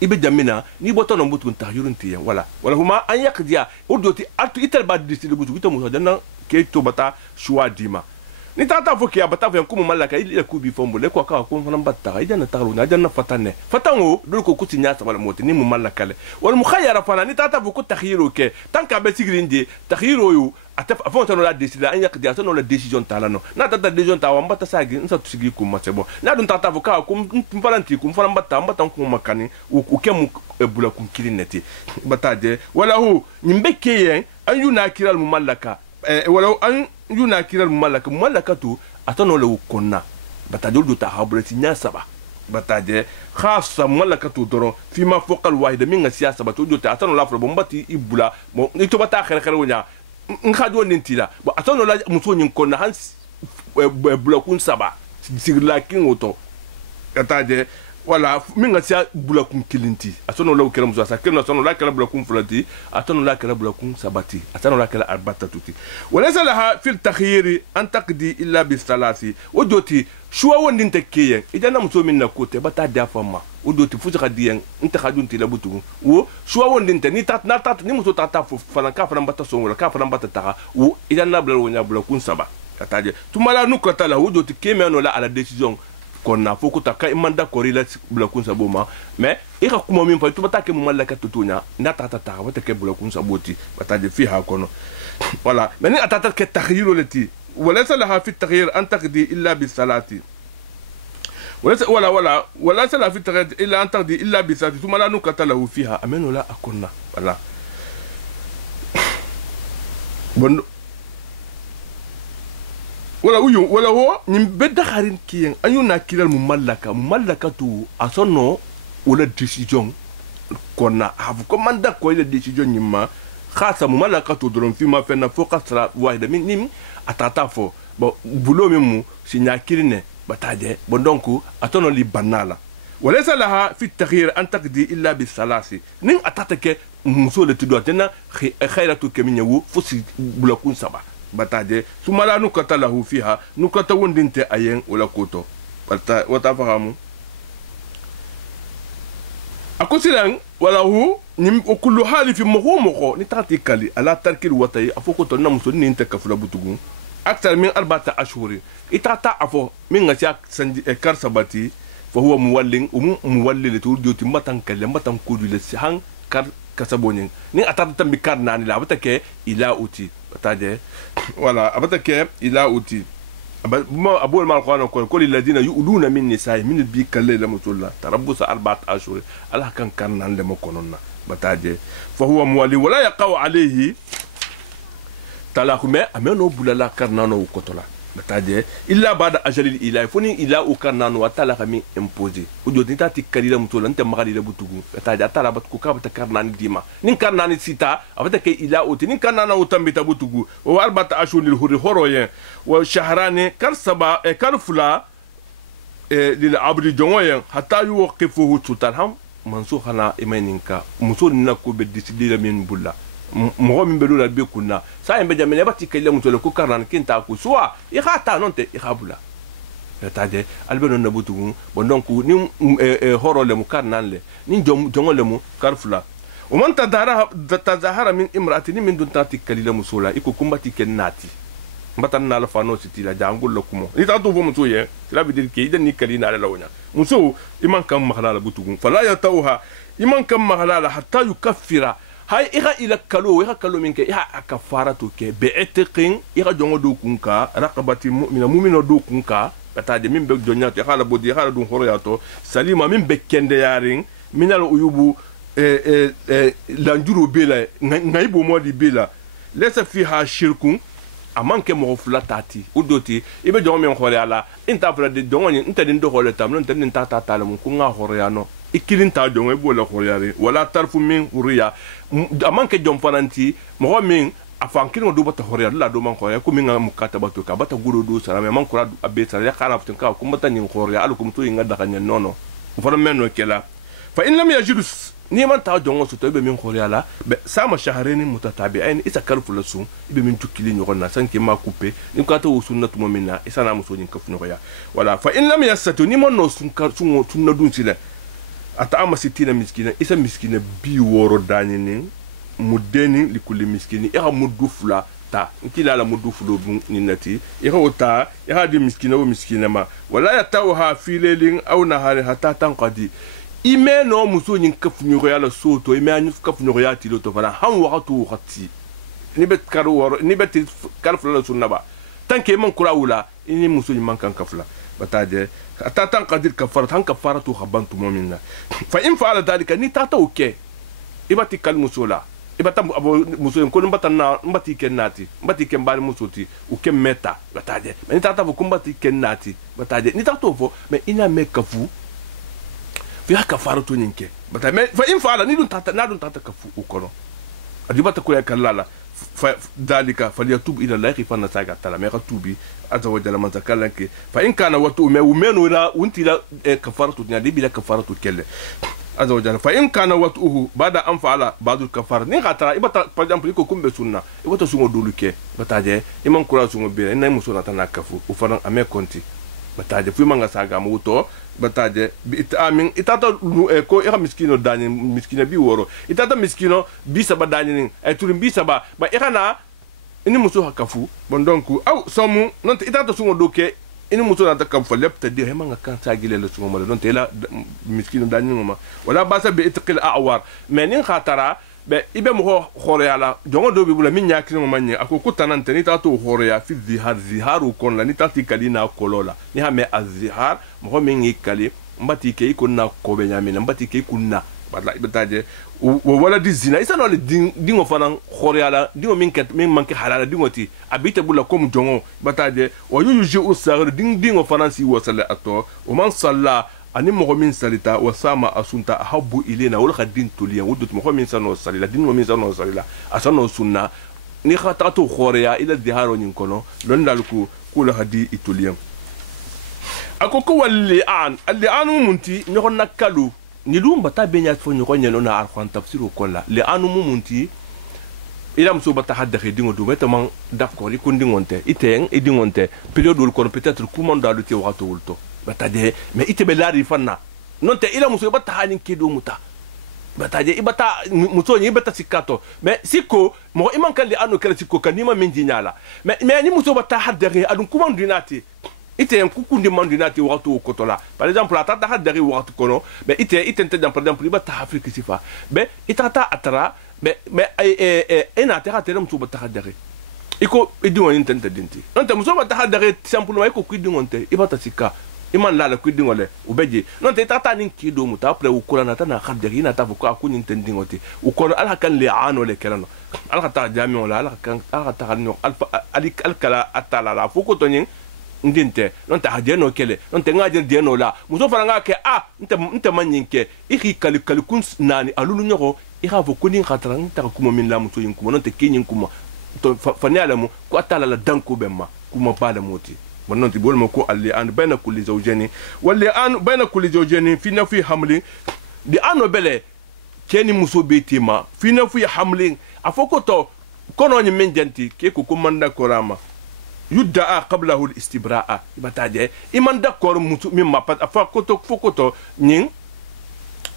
ibe jamina ni botono mbutu takhyo nti wala huma an yaqdiya uldoti atu ital bad disidu butu ito mo dana ke to bata choix dima ni tata fo ki abata fo ko malaka il ku bi fombo le ko ka ko fana batta ida na taro na janna fatane fatango dol ko kuti nyata wala moti ni mu malaka le wal mukhayyara fana ni tata fo ko takhiro ke tanka be sigrindi takhiro yu ataf fo tono la décision an yakdi atono la décision tala no na tata décision ta wa mbata sagi nsa tusigi ku masebo na dun tata fo ka ko mfalanti ku mfana mbata ku makani u kemu bula ku kirineti bataje wala hu nyimbeke yen an yuna kiral mu malaka wala an yuna kiral malaka tu atano le konna batajul do ta habrati nya saba bataje khassa malaka tu doro fi ma foqal wahida min siyasa batu do ta atano la fro bombati ibula mo ito bata khere wonya ngado nintila bo atano la muso nyin konna han bula kun saba sigla kin oto bataje wala minga sia bula kun kilinti atono la kera musa sakeno atono la kera bula kun fulati atono la kera bula kun sabati atono la kera arbata tuti walaysa laha fil takhyir an taqdi illa bis salasi wajoti shuwa wondin tekkiyen idana muso minna kote bata da fama wajoti fuja diyen inta khadunti la butu wo shuwa wondin te ni tat na tat ni muso tata fu falanka fanan bata songola ka fanan bata ta wo idana bula wonya bula kun saba kataje tumala nukata la wajoti kemeno la ala décision qu'on a faut que ta kai manda korila bula kun saboma mais ira kuma min fa to batake mu mallaka tutunya na tata ta batake bula kun saboti bataje fi ha kono voilà mais ni atata ke takhyiru lati وليس لها في التغيير أن تقضي إلا بالصلاة وليس لها في التغيير إلا أن تقضي إلا بالصلاة ثم لا نكت له فيها أمين لا أكون voilà wala ho nim bedda kharin kiyen ayuna kilal mumallaka tu asono wala décision konna avu komanda ko ile décision nyima khasa mumallaka tu doron fi ma fenna fo qasra wahida min nim atata fo bo bulo memu sinya kirine bataje bo donc atono li banala walaysa laha fi at-taghyir an taqdi illa bis salasi nin atata ke muso le tudwa tena khairatu keminya wu fusi bulakun saba bataje sumala nukata lahu fiha nukata wondinte ayen wala koto wata fahamu akosilan wala hu nim kullu hali fi muhumuko ni tati kali ala tarkil watay afoko to namso ni inte kafula butugun aktar min 4 ashhur itata afo min ngati sanji e kar sabati fa huwa muwallil to joti matan kale matan kudu le han kar kasabonin ni atata tambi kar nani la batake ila uti bataje wala abatake ila uti أبو المالقان يقول كل الذين يؤلون من نساء من البيك الليلة مطلع تربص 4 أشهر الله كان لما كننا بتاجي فهو مولي ولا يقع عليه تلاقي أمانو بولا كرنانو وكتلا بتاجي إلا بعد أجل الإله فني إلا وكرنانو وتلاقي من إمبوزي وجود نتا تكريلا مطلع أنت مغالي لبتوغو بتاجي أتلا بتكوكا بتكرنان ديما نين كرنان سيتا أبتك إلا أوتي نين كرنان أوتام بتبتوغو و4 أشهر للهوري هروين وشهران كرسبا كرفلا للعبد جوين حتى يوقفه سلطان منسوخنا إيمانينكا مسول نكو بديسيدي من بولا مغو من بلولا بيكونا ساين بجامل باتي كيلا متول كو كاران كينتا كو سوا يخاتا نونتي يخابولا تادي البنو نبوتو بون دونك ني هورو لمو كارنان لي ني جونغو لمو كرفلا ومن تظاهر من امراتين من دون تاتي كليلا مسولا يكو كومباتي كناتي mbatan na la fano siti la jangul la kumo ni tatu fo muso ye cela veut dire que idan ni kalina la wonya muso iman kam mahala la butugun fala yatauha iman kam mahala hatta yukaffira hay ila kalo minke iha akafaratu ke bi'tiqin ira jongo do kunka raqabati mu'mina do kunka bataje min be jonya to hala bodi hala dun horo yato salima min be kende yarin minal uyubu lanjuru bela ngaibo modi bela lesa fiha shirkun aman ke mo fula tati udoti ibe jongo men khore ala inta fula de jongo ni inta din do khole tam non tan ta ta la mun ku nga khore ya no ikilin ta jongo bo la khore ya wala tarfu min uriya aman ke jom fananti mo min afan kilin do bata khore la do man khore ku min nga mukataba to ka bata gudo do sara me man kura abe sara ya kana futin ka ku mata ni khore ya alukum to inga daga nyen nono fara men no kela fa in lam yajidu ni man ta jongo su to be min khore ala be sama shahreni mutatabi'ain isa kalfu la sun ibe min tukili nyogon na sanke ma couper ni ka to sunnatu mu'minna isa na muso nyin kafu nyoya wala fa in lam yastatu ni man no sun ka sun sunna dun sile ata ama sitina miskina isa miskina bi woro danini mudeni likulli miskini ira mudu fula ta nkila la mudu fulo bun ninati ira ota ira di miskina wo miskina ma wala yatawha fi laylin aw nahari hatta tanqadi ime no muso nyin kafu nyoya la soto ime anyu kafu nyoya ti loto fana han waqtu waqti ni bet karu woro ni bet kalfu la sunna ba tanke man kura wula ini muso nyin man kan kafla bataje hatta tanqadi kafarat han kafaratu khabantu mu'minna fa in fa'ala dhalika ni tata oke ibati kal musula ibata muso ko mbata na mbati kennati mbati kembali musoti uke meta bataje ni tata vo kumbati kennati bataje ni tata vo me ina mekafu fiha kafaratu nyinke bata me fa in fa'ala ni dun tata kafu ukono adibata ko yakallala fa dalika falyatub ila allahi fa nasaga tala me katubi azza wa jalla man zakalaki fa in kana watu me umenu la unti la kafaratu nyadi bila kafaratu kelle azza wa jalla fa in kana watuhu bada an fa'ala ba'd al-kafara ni khatara ibata par exemple ko kumbe sunna ibata sungo duluke bataje iman kura sungo be na musona tan kafu u fanan ame konti bataje fu manga saga muto bataje bi itamin itata ko ira miskino dani miskina bi woro itata miskino bi saba dani ay turim bi saba ba irana ini muso hakafu bon donc aw somu non itata sungo doke ini muso na taka fa lepta di he manga kan sagile le sungo mala non tela miskino dani ngoma wala basa bi itqil a'war menin khatara be ibe mo khore ala jongo do bi bula min nyakri mo manye akoko tanante ni tato khore ya fi ziharu kon la ni tati kalina kolola ni ha me azhar mo min ikali mbati ke ikonna ko be nyamina mbati ke ikunna bala ibetaje wala di zina isa no le dingo fana khore ala dingo min ket min manke halala dingo ti abite bula kom jongo bataje o yuju usar dingo fana si wasala ato o man salla ani mo min salita wa sama asunta habbu ilena wal khadin tuliyan wudut mo min sano salila din mo min sano salila asano sunna ni khatatu khoreya ila dhiharo nyin kono don dalku kula hadi ituliyan akoko walli an alli anu munti nyoko nakalu ni lumba tabenya fo nyoko nyeno na arfan tafsiru kolla li anu munti ila muso bata hadda khidingo do metaman d'accord ikundingonte iteng idingonte periode wol kon peut-être comment dalu ti waxatu wulto bataje mais itebe lari fanna non te ila muso bata hanin kedo muta bataje ibata muso ni bata sikato mais siko mo iman kan li anu kala siko kan nima min dinyala mais ni muso bata hadda adun comment dinati ite en kukundi mandinati waxtu kotola par exemple ata hadda waxtu kono mais ite par exemple ibata afrique sifa be itata atara mais ena tera tera muso bata hadda iko idingo intente dinti non muso bata hadda simplement iko kidingonte ibata sika iman la kidingole ubeje non te tata nin kido muta après u kula nata na hadda ina ta ko akunin tendingote u kono ala kan li ano le kelano ala ta jamion la ala ta no alfa alkala atala la foko tonin ndinte non ta hadde no kele non te ngaje de no la muso faranga ke nte manyinke iki kun nani alulu nyoko ira vo kunin khatran ta kuma min la muso yin kuma non te kinyin kuma to fani alamu ko atala la danko bemma kuma bala moti wannan tibol mako alli an bayna kulli zawjani walli an bayna kulli zawjani fi nafi hamli di ano bele keni muso betima fi nafi hamli afoko to kono ni menjanti ke ko komanda korama yudda qablahu al-istibraa ibataje iman d'accord musu mimma pat afakoto fokoto nyin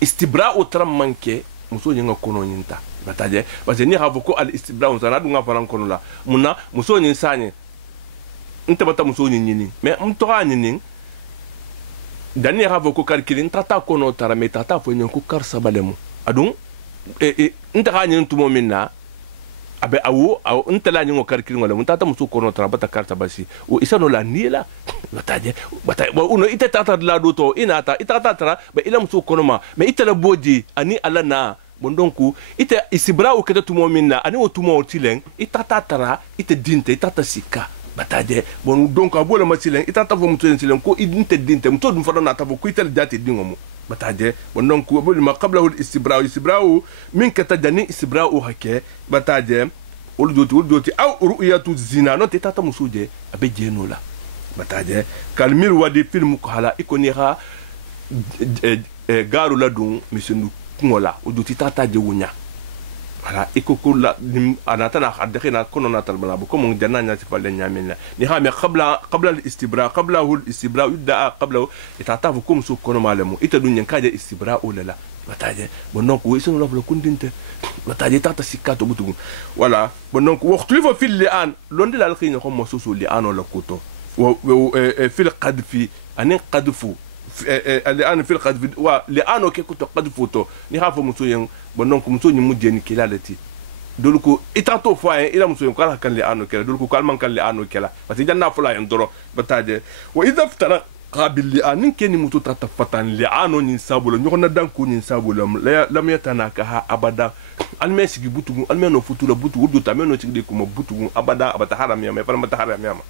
istibraa tram manke muso nyinga kono nyinta bataje parce ni havoko al-istibraa on sana dunga faran kono la muna muso nyin sanye nte bata muso nyini mais mtoka nyini dani havoko kalkilin tata kono tara me tata fo nyen ko kar sabalemu adun nte ka nyini tumo minna abe awu ntela nyingo kalkilin wala mutata muso kono tara bata kar sabasi o isano la nila bataje uno ite tata la doto inata itata tara be ila muso kono ma me itela boji ani alana bon donc ite isibra o kete tumo minna ani o tumo tilen itata tara ite dinte itata sika bataje bon donc abole masilen itata fo muto silen ko idinte dinte muto dum fada na tabo ko itel jati dingomo bataje bon donc abole ma qabla al istibra min kata jani istibra o hake bataje wol aw ru'yatu zina no tata musuje abe jeno la bataje kalmir wadi film ko hala ikonira garu la dun misundu ngola o doti tata je wunya voilà ikoko la anata na khadkhina kono natal bala ko mo janna nya ci falle nyamina ni ha me qabla al istibra qabla al istibra yudda qabla itata fu kum su kono malemu ita dun nyen kaje istibra o la bataje bon donc oui sunu la kundinte bataje tata sikato butu voilà bon donc waqtu fa fil li'an londi la khina ko mo susu li'an la koto fil qadfi anin qadfu الآن في القذف لأنه كنت قذفته نخاف مسوين بنونك مسوين مدين كلا التي دولكو إتاتو فاين إلى مسوين قال كان لأنه كلا دولكو قال من كان لأنه كلا بس جنا فلا ينظروا بتاجه وإذا افترى قابل لأن كني متو تتفتان لأنه نسابولا نيونا دانكو نسابولا لم يتناكها أبدا المسك بوتو المنو فتولا بوتو ودو تامنو تيديكو بوتو أبدا أبدا حرام يا ما فلما تحرام يا ما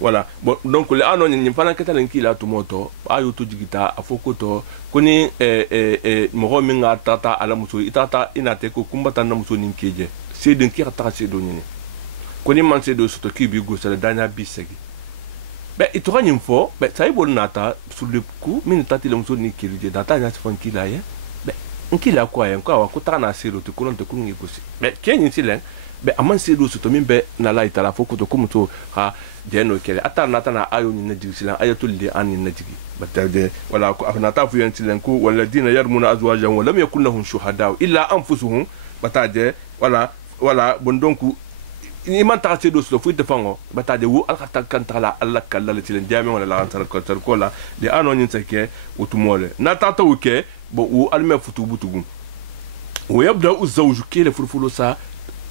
voilà bon donc le ano ni fana ketalen kila tumoto ayo to jigita afokoto koni mo minga tata ala muso itata inate ko kumbata na muso ninkeje sedin ki rata sedo ni koni man sedo soto ki bi go sala danya bisegi be itora nyim fo be sai bon nata sur le coup min tati le muso ninkirije data nya sfan kila ye be nkila kwa ye kwa ko tana sedo to kono to kungi gosi be kenyi silen be aman sedo soto min be na la itala fokoto kumuto ha jeno kele ata nata na ayo ni najigi silan ayatul li an ni najigi batade wala ko afna ta fu yantilen ko walladina yarmuna azwajan wa lam yakul lahum shuhada illa anfusuhum batade wala bon donc ni man ta sedo so fu defango batade wo al khata kan tala alla kala tilen jami wala la tar ko la de ano ni sake utumole nata ta wuke bo wo alme futu butugum wa yabda uzawju kele furfulo sa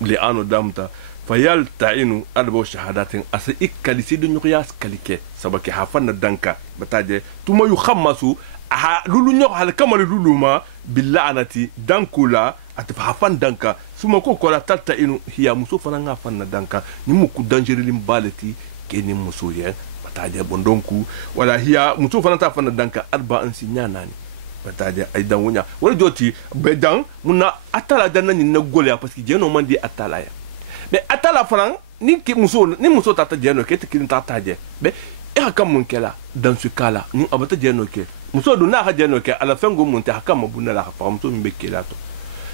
li ano damta fayal ta'inu albo shahadatin asa ikkalisi du nyuqyas kalike sabaki hafanna danka bataje tuma yu khammasu ha lulu nyok hal kamal luluma billanati dankula atfa hafan danka suma ko kola ta'inu hiya muso fana nga fanna danka ni muku danjerilim balati keni muso ye bataje bondonku wala hiya muso fana ta fanna danka arba an sinyana ni bataje ay dan wunya wala joti bedan muna atala dan ni na golya parce que jeno mandi atala ya mais atala franc ni muso tata jeno ke te kin tata je be e hakam mun kela dans ce cas là ni abata jeno ke muso do na ha jeno ke ala fengo mun te hakam bunna la fa muso mbe kela to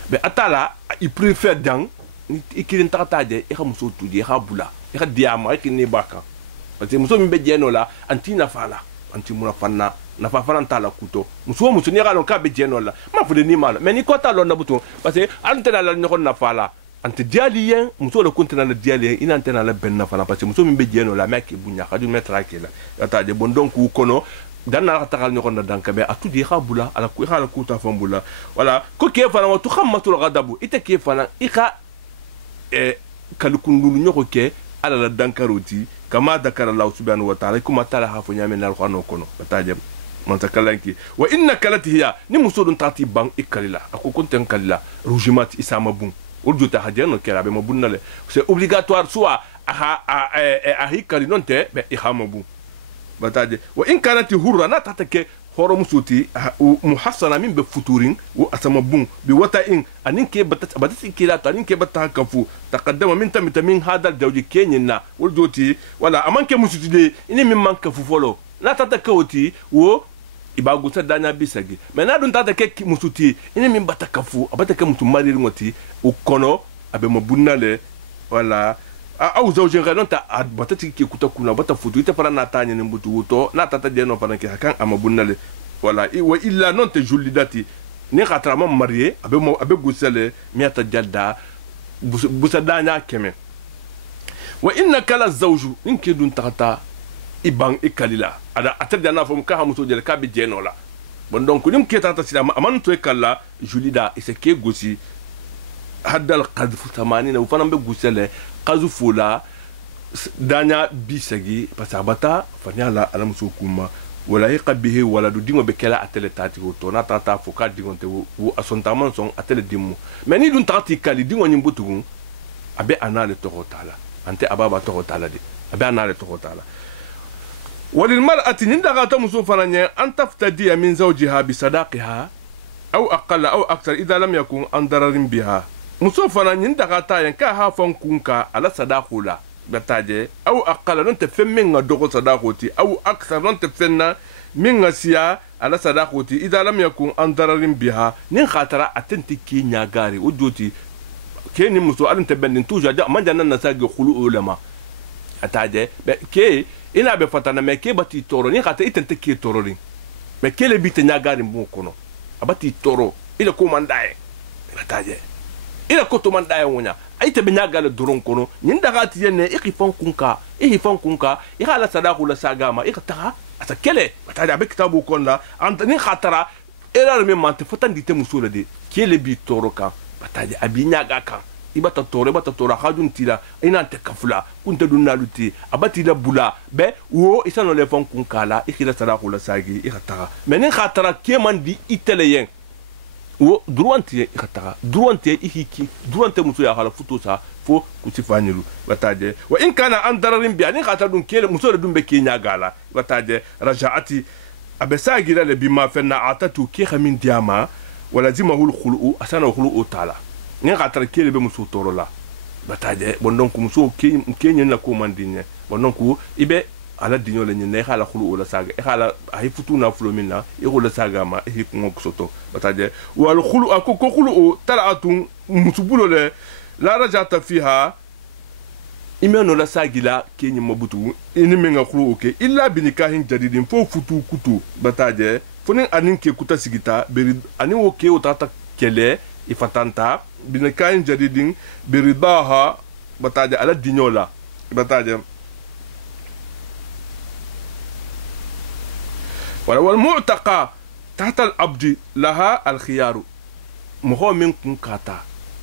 be atala il préfère dans ni kin tata je e ha muso tu je ha bula e ha diama e ni baka parce que muso mbe jeno la antina fala anti muna fanna na fa fana tala kuto muso ni ga lon ka be jeno la ma fu de ni mal mais ni ko ta lon na buto parce que antena la nyoko na fala ante dialien muso le kontena le dialien ina antena la benna fana parce que muso mbe jeno la meki bunya ka du metra kela ata de bon donc kono dan na takal nyoko na danka be atu di khabula ala ku khala ku ta fambula wala ko ke fana wa tu khammatul ghadabu ite ke fana ika kalukundulu nyoko ke ala la dankaroti kama dakara Allah subhanahu wa ta'ala kuma tala hafu nyame na alquran kono bataje man takalanki wa inna kalatiya ni muso dun tati bang ikalila akoko ten kalila rujimat isama bun urjuta hajeno kera be mabunale c'est obligatoire soit a hikali non te be ihamabu bataje wa in kanati hurra na tatake horo musuti muhassana min be futurin wa asama bun bi wata in anin ke batati kila to anin ke batta kafu taqaddama min tamita min hadal dawji kenyina urjuti wala amanke musuti de ini min manka fu folo na tatake oti wo iba gusa danya bisagi mais na dun tata ke musuti ini min bata kafu abata ke musu mari ngoti u kono abe mabunale wala au zawje ngano ta bata tiki kuta kuna bata futu ite fara na tanya ne mbutu wuto na tata de no fana ke kan amabunale wala wa illa non te julidati ni khatra mam marié abe gusale miata jalda busa danya keme wa innaka la zawju inki dun tata ibang ikalila ada atade na fom ka hamuso jele ka bi jeno la bon donc nim ke tata sila aman to kala julida ise ke gosi hadal qadfu tamani na fana be gusele qazfu la danya bisagi pasabata fanya la ala muso kuma wala hiqa bihi waladu dingo be kela atele tati ho to na tata fo ka dingo te wo asontaman son atele dimmu mais ni dun tati kali dingo nyimbutu abe anale to taala ante ababa to taala de abe anale to taala walil mar'ati nindaga ta muso faranya an taftadi min zawjiha bi sadaqaha aw aqalla aw akthar idha lam yakun an dararin biha muso faranya nindaga ta yanka ha fan kunka ala sadaqula bataje aw aqalla non te femme nga dogo sadaqoti aw akthar non te fenna min nga siya ala sadaqoti idha lam yakun an dararin biha nin khatara atenti ki nyagari ujoti ke ni muso alin te bendin toujours ja manja nan nasage khulu ulama ataje be ke ina be fatana me ke bati toro ni khata itente ke toro ni me ke le bite nyagari mo kono abati toro ile ko mandaye ataje ile ko to mandaye wonya aite be nyagale doron kono nyinda gati yenne ikifan kunka ikhala sadaqu la sagama iktaha ata kele ataje be kitabu konla anta ni khatara erreur me mante fotandi te musula de ke le bi toro ka bataje abi nyaga kan ibata toro khadun tila ina te kafula kunta dunna luti abati la bula be wo isano le fon kunkala ikhila sadaqu la sagi iktaha men khatara ke man di iteleyen wo droite ikataga droite ihiki droite muso ya hala futo sa fo kutifanilu bataje wa in kana an dararin bi ani khata dun kele muso dun be kenya gala bataje rajaati abesagira le bima fenna atatu ki khamin diama wala zimahu alkhulu asana khulu taala ni khata kele be muso torola bataje bon donc muso kenya na ko mandine bon donc ibe ala dinyo le nyine khala khulu la saga khala ay futuna flomina la saga ma ngok soto bataje wal khulu ko khulu tal'atun musubulo le la rajata fiha imeno la sagila kenyi mabutu ini menga khulu ke illa binikahin jadidin fo futu kutu bataje fonin anin ke kuta sigita beri anin wo ke utata kele ifatanta binikahin jadidin beridaha bataje ala dinyo la bataje والمعتقى تحت العبد لها الخيار مهو من كنكاتا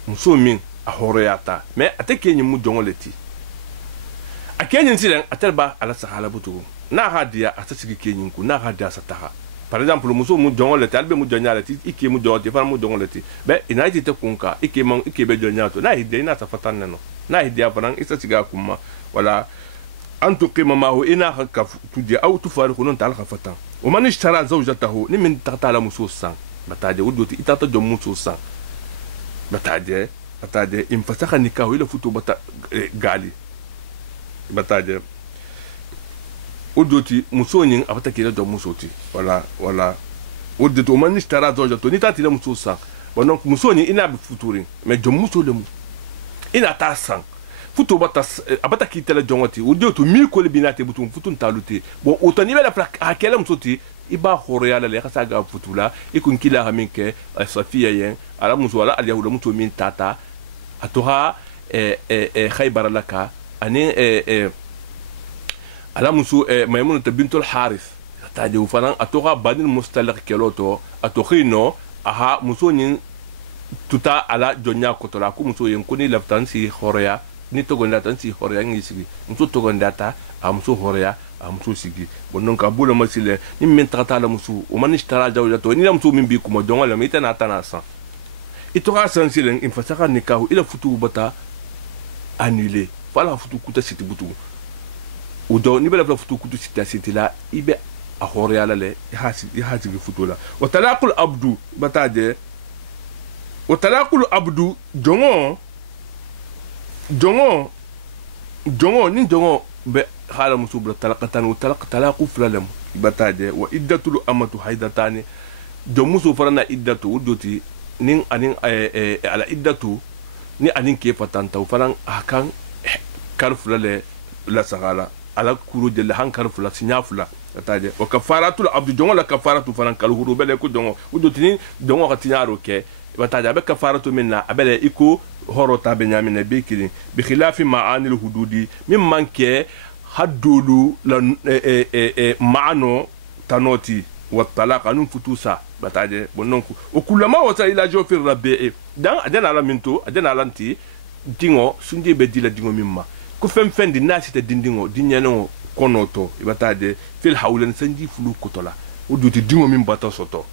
مسو من أهورياتا ما أتكيني مو جونغولتي أكيني نسيرن أتلبا على سحالة بطو نا هاديا أتسكي كينينكو نا هاديا ستاها par exemple muso mu jongoleti albe mu jonyaleti iki mu joti fa mu jongoleti be inaiti te kunka iki man iki be jonyato na hide ina safatan nano na hide afaran isa siga kuma wala أن تقيم معه إنا تجي أو تفارق نون تعال خفتان ومن اشترى زوجته نمن تقتال مسوسا بتاجي ودوتي إتاتا جم مسوسا بتاجي إن فسخ النكاح إلى فتو بتا غالي بتاجي ودوتي مسونين أبتا كيلا جم مسوتي ولا ودوتي ومن اشترى زوجته نتاتي لمسوسا ونك مسونين إنا بفتورين ما جم مسولم إنا تاسان futo bata abata kitela jongoti udio to mil ko le binate butum futun taluti bon otani bela fra akela msoti iba horoya la le khasaga futula ikun kila haminke safia yen ala muso ala al yahuda muto min tata atoha khaybar laka ani ala muso maymunah bintul harith taje ufanan atoha banil mustalaq keloto atokhino aha muso nin tuta ala jonya kotola ku muso yen kuni laftan si horoya ni togonda tan si horeya ngi sigi muso togonda ta amso horeya amso sigi bonon ka bula masile ni men tata la muso o man ishtara jawja to ni la muso min bi kuma donga la mita na tana san ito ka san silen in fasaka nikahu ila futu bata annulé fala futu kuta siti butu o do ni bela futu kutu siti la ibe a horeya la le hasi futu la wa talaqul abdu bataje wa talaqul abdu jongo ni jongo be hala musubra talaqatan wa talaqu flalam bataje wa iddatul amatu haidatani jomusu farana iddatu udoti nin anin ala iddatu ni anin ke fatanta faran akan karfulale la sagala ala kuru de han karfula sinyafula bataje wa kafaratul abdu jongo la kafaratu faran kalhuru bele ko jongo udoti ni jongo katinyaro ke bataje be kafaratu minna abele iko horota benyamina bekili bi khilafi ma'anil hududi mimman ke haddulu la ma'ano tanoti wa talaq anun futusa bataje bononku o kulama wata ila jofir rabbi dan adena la minto adena lanti dingo sunje be dila dingo mimma ko fem fendi nasita dindingo dinyano konoto ibataje fil hawlan sanji fulu kotola uduti dingo min bata soto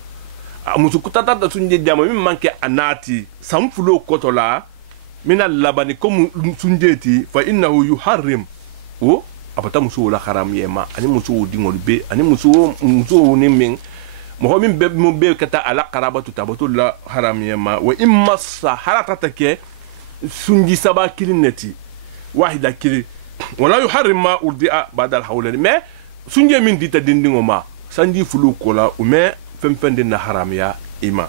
musu kutata da sunje dama min manke anati sam fulu kotola min al-labani comme sunjeti fa innahu yuharrim o abata musu la haram yema ani musu dingo be ani musu ni min mo min be mo be kata ala qarabatu tabatu la haram yema wa imma saharata ke sunji saba kilineti wahida kili wala yuharrim ma urdi'a ba'da al-hawlan mais sunje min dita dindingo ma sanji fulu kola ume femfende na haram ya ima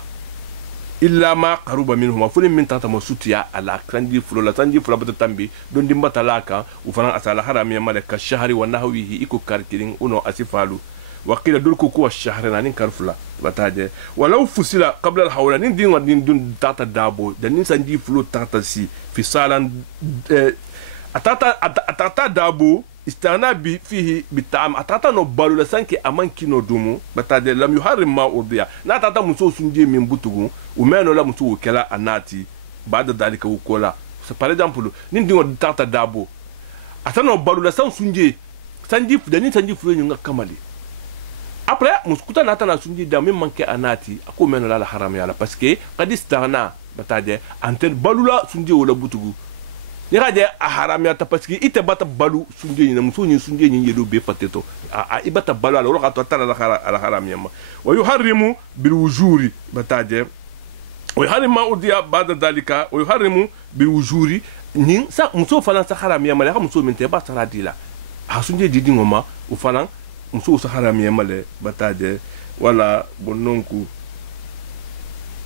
illa ma qaruba minhuma fulin min tata masutiya ala sanji fulu la sanji fulu bata tambi don dimba talaka ufana asala haram ya malaka shahri wa nahwihi iko karkirin uno asifalu وقيل دولكو كو الشهر نانين كارفلا بتاجه ولو فصل قبل الحول نين دون تاتا دابو دنين سانجي فلو تاتا سي في سالان اتاتا دابو استغنى فيه بالطعام اتاتا نو بالو لسانكي امان كينو دومو بتاجه لم يحرم ما اوديا نا تاتا مسو سنجي من بوتوغو ومنو لا مسو كلا اناتي بعد ذلك وكولا par exemple نين دون تاتا دابو اتاتا نو بالو لسان سنجي سانجي دنين سانجي فلو نغا كمالي après muskuta nata na sunji da min manke anati ako men la haram yala parce que qad istagna bataje antel balula sunji wala butugu ni raje a haram ya ta parce que ite bata balu sunji ni muso ni sunji ni yedo be pateto a ibata balu ala ka to tala la haram yama wa yuharrimu bil wujuri bataje wa yuharrimu udiya ba'da dalika wa yuharrimu bil wujuri ni sa muso fana sa haram yama la muso min te ba saradila ha sunji didi ngoma u fana muso sa haram yamale bataje wala bononku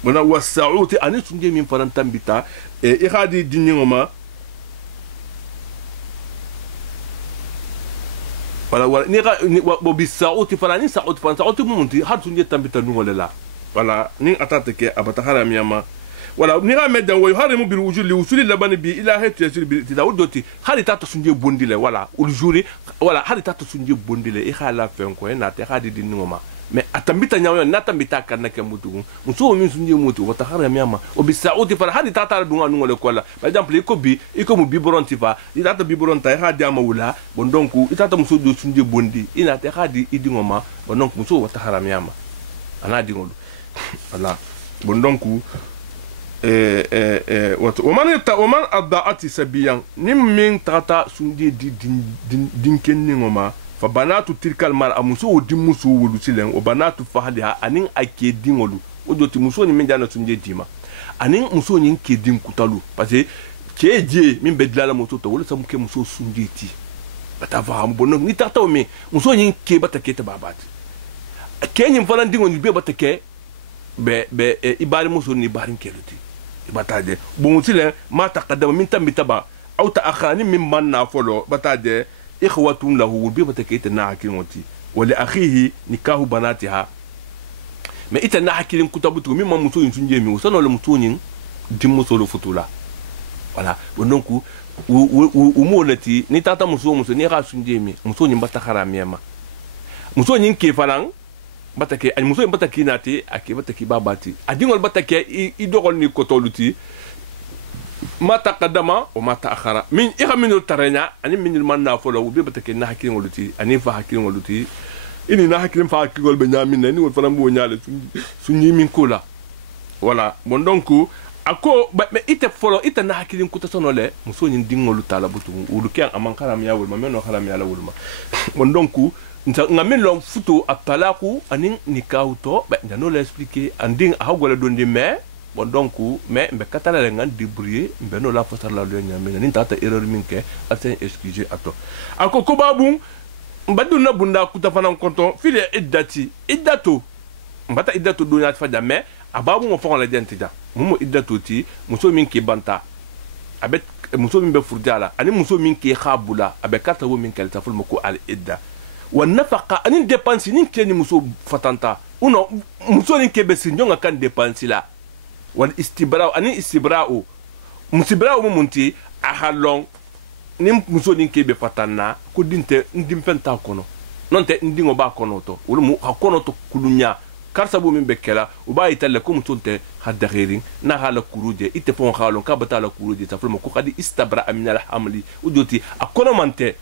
bona wasauti ani sunje min faran tambita e ihadi dinyoma wala ni bo bisauti farani sauti fan sauti munti had sunje tambita ngole la wala ni atata ke abata haram yama wala ni ga medda wa yuharimu bil wujud li wusuli labani bi ila haytu yasil bi tidawdoti hali tata sunje bondile wala ul juri wala hali tata sunje bondile e khala fen ko na te hadi di ngoma mais atambita nyawo na tambita kan ke mutugu muso min sunje mutu wata haram yama o bi saudi far hali tata dunga ngole kola par exemple iko mu biberon tifa di tata biberon tay hadi ama wula bon donc itata muso do sunje bondi ina te hadi idi ngoma bon donc muso wata haram yama ana di ngolu wala bon donc ومن أضاءت سبيا نمين تاتا سندي دين كنينغما فبنات تلك المرأة مسو دي مسو ولوسيلن وبنات فهلها أنين أكي دين ولو ودوتي مسو نمين جانا سندي ديما أنين مسو نين كي دين كتالو parce que دي من بدلالا مسو تولو سمكي مسو سندي تي بتافهم بونك ني تاتا ومي مسو نين كي باتكي تبابات كي نين فلان دين ولو بي باتكي be ibari muso ni barin keluti bataje bon sile ma taqaddama min tambitaba aw ta'akhani min manna folo bataje ikhwatun lahu bi batakita na hakimoti wa li akhihi nikahu banatiha mais ita na hakilim kutabutu min muso yin sunje mi usano le muso yin dimmo solo futula voilà donc umolati ni tata muso ni ra sunje mi muso yin batakara miema muso yin ke falang batake ani muso bataki nati ake bataki babati adingol batake idogol ni kotoluti mata qadama o mata akhara min min taranya ani min manna folo bi batake na hakkin ngoluti ani fa hakkin ngoluti ini na hakkin fa hakkin gol be nyamin ni wol faram bo nyaale sunyi min kula wala bon donc ako me ite folo ite na hakkin kuta sonole muso nyin dingolu tala butu ulu kyan amankara mi yawul ma meno khala mi yala wulma bon donc ngamin lon futo atalaku anin nikahu to be no la expliquer anding hawgola dondi mais bon donc mais be katala ngan débrouiller be no la fatar la lo nyamina nin tata erreur minke aten excuser ato ako ko babu mbadu na bunda kuta fanan konto file iddato mbata iddato do nyat faja mais ababu mo fon la dentida mo iddato ti muso minki banta abet muso min be furjala ani muso minki khabula abe kata wo min kelta ful mako al idda والنفقه ان ديبانسي نين كني مسو فتانتا اونو مسو نين كبسي نيونغا كان ديبانسي لا والاستبراء ان استبراء مسبراء مونتي احالون نين مسو نين كبي فتانا كو دينته نديم فنتا كونو نونته ندينغو با كونو تو ولا مو كونو تو كولونيا كارسابو من بكلا وبا يتلكم تونته حد غيرين نهال كروجي يتفون خالون كابتا لا كروجي تفلم كو قد استبراء من الحمل ودوتي اكونو مانتي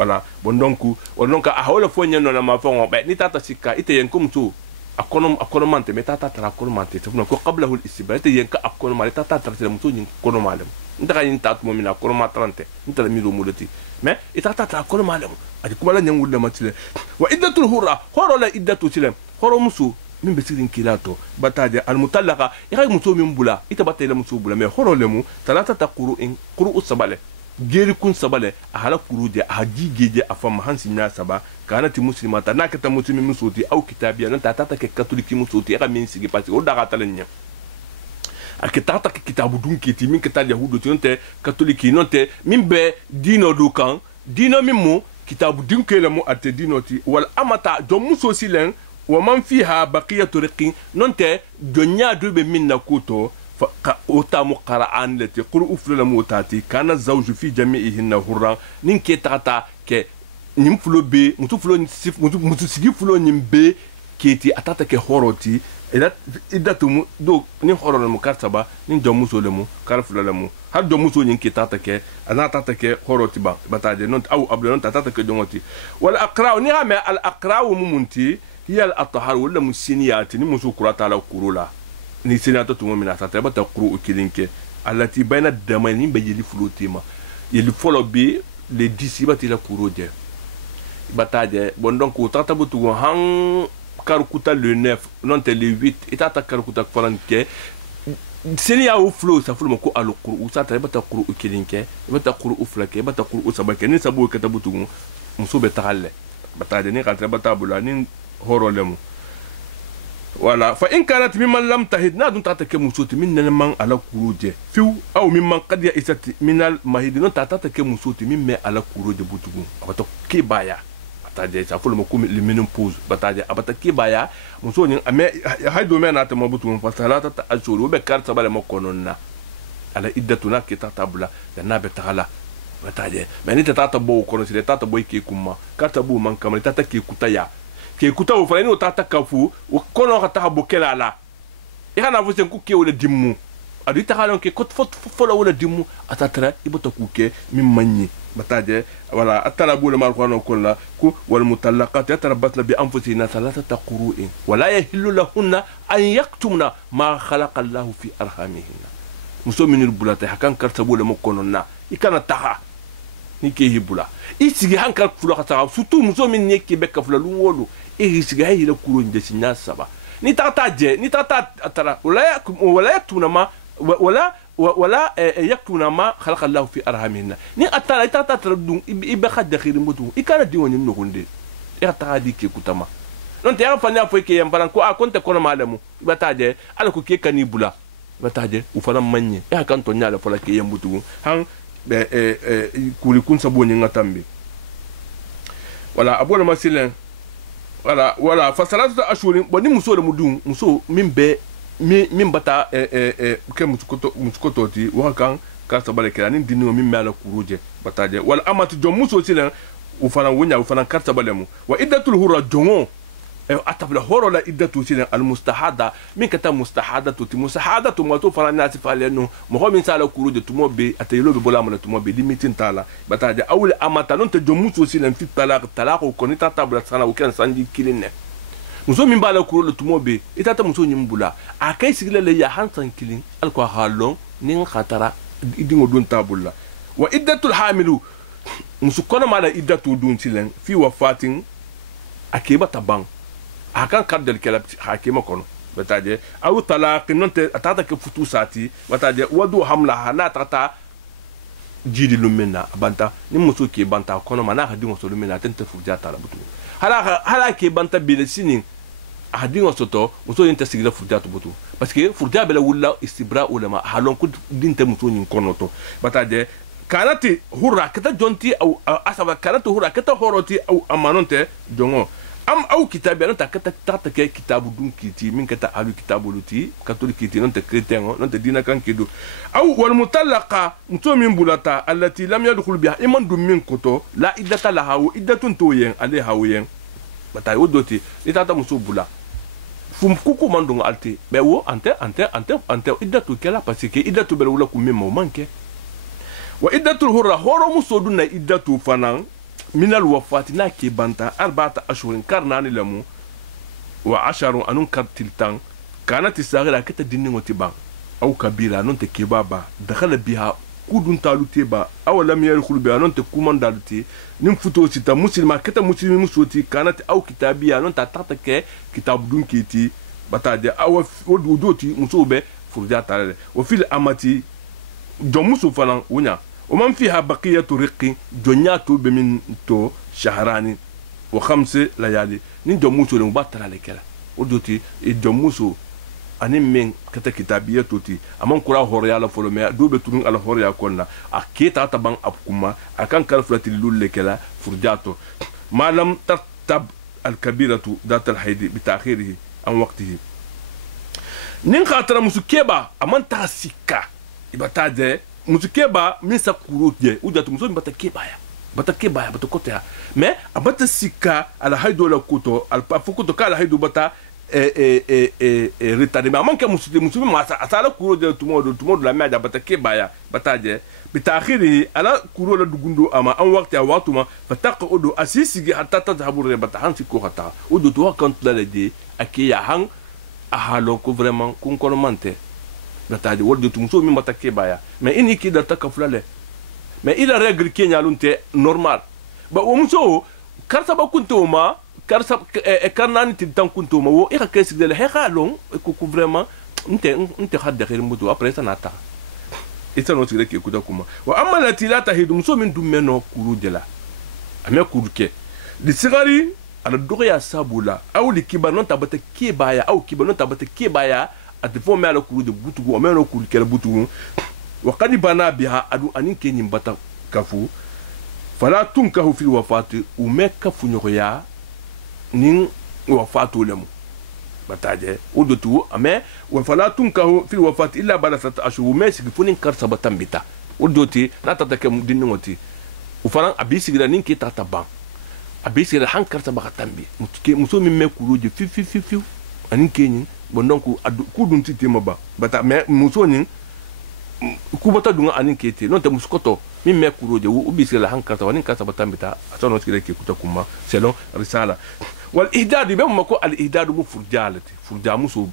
voilà bon donc a hawla fo nyen na ma fo be ni tata sikka ite yen kum tu akono mante mais tata tra akono mante to ko qablahu al istibra ite yen ka akono mante tata tra tele muso nyin kono malem ndaka yin tatu mo mina akono ma 30 ntala mi do mulati mais tata tra akono malem adi kuma la nyen wulle matile wa iddatul hurra horo la iddatu tilem horo muso min be sirin kilato bataje al mutallaqa ya muso min bula ita batay muso bula mais horo lemu talata taqru'in qur'u sabale geri kun sabale a hala kuruje a hajigeje a fam hansi nya saba kanati muslimata nakata muslimin musoti au kitabiya nan tata ke katoliki musoti ka min sigi pasi o daga talenya ake tata ke kitabu dunki ti min ketal yahudo ti nte katoliki nonte min be dino do kan dino min mo kitabu dunki le mo ate dino ti wal amata do muso silen wa man fiha baqiyatu riqin nonte do nya do be min na koto وتامو قرآن التي قرؤ فلو موتاتي كان الزوج في جميعهن هرا نينكي تاتا كي نيمفلو بي متو سيجي فلو نيمبي كيتي اتاتا كي هوروتي إذا تمو دو نين هورو لمو كارتبا نين جموسو لمو كارفلو لمو هل جموسو نينكي تاتا كي انا تاتا كي هوروتي با بتاجي نونت او ابلو نونت تاتا كي جموتي والاقراء نيغامي الاقراء ممونتي هي الاطهار ولا مسينيات نيموسو كراتا لا كورولا ni senato tumo mina tata bata quru kilinke alati bayna damani be yeli flotima yeli folo bi le 10 bati la kuroje bataje bon donc tata butu han karukuta le 9 non te le 8 itata karukuta faranke senia o flow sa fulo ko al quru sa tata bata quru kilinke bata quru flake bata quru sabake ni sabo kata butu muso be tagalle bataje ni katra bata bula ni horo lemu voilà فإن كانت ممن لم تهد نادون تاتك مسوتي من من على كروجه فيو أو ممن قد يأست من المهد نون تاتك مسوتي من على كروجه بوتوغون أبتو كيبايا بتاجي سافول مكوم لمنهم بوز بتاجي أبتا كيبايا مسوني أمي هاي دومين أتى مبوتوغون فثلاثة أشهر وبكار سبالة مكوننا على إدتنا كي تاتبلا النبي تعالى بتاجي من أنت تاتبو كونسي تاتبو كي كوما كاتبو من كمل تاتكي كوتايا ke kuta o fala ni o tata kafu o kono ka ta bokela la e kana vusen ku ke wala dimmu adi ta halon ke kot fola wala dimmu atatra ibota ku ke min manni bataje wala atala bula mal qur'an kullu ku wal mutallaqat yatarabbatna bi anfusina thalathata qurun wala yahillu lahunna an yaktumna ma khalaqa Allah fi arhamihinna muso minul bulata hakan karta bula mo kononna ikana taha ni ke hibula isigi hankal fula ka surtout muso min ne ke bekka fula lu wolu isiga hila kuro nje sinya saba ni tata je ni tata atara wala yaktuna ma wala yaktuna ma khalaqa Allah fi arhamina ni atara tata tradun ibe khadda khirin mutu ikana diwoni no hunde ya taadi ke kutama non te ya fanya fo ke yambaran ko a konte kono malamu bataje ala ko ke kanibula bataje u fana manye ya kan to nyala fola ke yambutu han kuri kun sabo ni ngatambe wala abona masilen wala fasalatu ashurin boni muso da mudun muso min bata ke muskoto ti wa kan ka sabale kala nin dinno min mala kuruje bataje wala amatu jom muso silen u fana wonya u fana ka sabale mu wa iddatul hurra jongo atabla horo la iddatu silen al mustahada min kata mustahadatu ti mustahadatu mo to fana nasi fale no mo min sala kuruje tumo be ataylo be bola mo tumo be limitin tala bataje awul amata non te jom muso silen fi talaq ko ni tata bla sana o kan sanji kilinne muso min bala kurule tumo be itata muso nyimbula akai sigile le ya hansan kilin al ko halon nin khatara idingo don tabulla wa iddatul hamilu muso kono mala iddatu dun silen fi wafatin akeba tabang akan kaddal kala hakima kono bataje aw talaq nonte atata ke futu sati bataje wadu hamla hana tata jidi lumena banta ni muso ke banta kono mana hadi muso lumena tente furja tala butu hala ke banta bile sinin hadi muso to muso yenta sigila furja to butu parce que furja bela wala istibra ulama halon ku dinte muso nyin kono to bataje kanati hurra kata jonti au asaba kanati hurra kata horoti au amanonte jongo am au kitabu non ta kata ke kitabu dun kiti min kata alu kitabu luti catholique kiti non te chrétien non te dina kan kedo au wal mutallaqa muso min bulata allati lam yadkhul biha iman dum min koto la iddata laha wa iddatun toyen ale hawen bata wodoti ni tata muso bula fum kuku mandunga alte be wo ante iddatu kala parce que iddatu bela wala kum memmo manke wa iddatul hurra horo muso dunna iddatu fanan من الوفاة ناكي بانتا 4 أشهر كارناني لمو و10 أنون كارتلتان كانت الصغيرة كتا ديني وتبان أو كبيرة أنون تكيبابا دخل بها كودون تالو تيبا أو لم يدخل بها أنون تكومان دالتي نمفتو سيتا مسلمة كتا مسلمة مسوتي كانت أو كتابية أنون تاتاكي كتاب دون كيتي بتاجي أو ودوتي مسوبة فرجات على وفي الأماتي جموسو فلان ونيا ومن فيها بقية رقي جنياتو بمن تو شهراني و5 ليالي نين جموسو لهم باتر على كلا ودوتي الجموسو أني من كتا كتابية توتي أمان كرا هوريا لا فولوميا دو بترون على هوريا كنا أكيتا تبان أبكما أكان كالفلاتي لول لكلا فرجاتو ما لم ترتب الكبيرة ذات الحيد بتأخيره عن وقته نين خاطر مسكيبا أمان تاسيكا ibataje musukeba minsa kuroje ujatu muso bata kebaya bata kotea mais abata sika ala haido la koto al pafukoto kala haido bata retardé mais manke musu masa asala kuroje tumodo la meja bata kebaya bataje bitakhiri ala kuro la dugundo ama an waqti a watuma fataqodo asisi hatta tadhabu bata hansi ko hata odo to kan la de akiya hang ahalo ko vraiment kun kolomante bataje wolde tumso mi mata kebaya mais ini ki da takaflale mais ila règle kenya lunte normal ba o muso karsa ba kunto ma karsa karnani tan kunto ma wo ira kesi de he khalon ko vraiment nte hadde khir mutu après ça nata ita no tigre ke kuda kuma wa amma lati la tahidu muso min dum meno kuru de la ame kuruke di sigari ala doya sabula aw li kibanon tabata kebaya aw kibanon tabata kebaya atifo me ala kuru de butugu o me no kuru kele butugu wa qad bana biha adu anin kenyim bata kafu fala tunkahu fil wafati u me kafu nyoya nin wafatu lemu bataje udutu ame wa fala tunkahu fil wafati illa bala 3 ashhur me sigifunin karsa batambita uduti natata ke dinngoti u faran abisigira nin ke tata ban abisigira han karsa bakatambi muso mi me kuru je fi anin kenyin bon donc ku dun ti tema ba bata mais muso ni ku bata dunga anin kete non te muskoto mi me kuroje u bi sila hankata wani kasa batambita atono skire ke kutakuma selon risala wal ihdad be mako al ihdad mu furjalati furja muso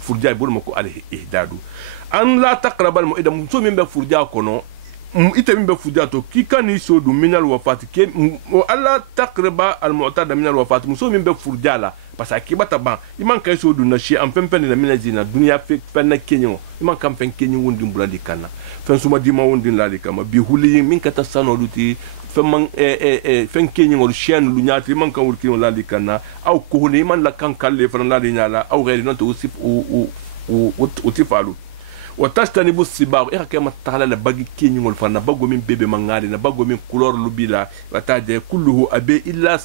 furja bol mako al ihdad an la taqrabal mu'ida muso min be furja kono ite min be furja to ki kani so du minal wafati ke alla taqraba al mu'tada minal wafati muso min be furjala parce que bata ban iman kay so du na shi am fen na mina zina dunya fe fen na kenyo iman kam fen kenyo wondi mbuladi kana fen suma di ma wondi ladi kama bi huli min kata sano luti fen man fen kenyo ngol chien lu nyaati iman kan wurki ladi kana aw ko huli iman la kan kalle fen ladi nyala aw gari non to usip o tifalu wa tastanibu sibar ira kama taala la bagi kenyo ngol fana bago min bebe mangari na bago min couleur lubila wataje kulluhu abe illa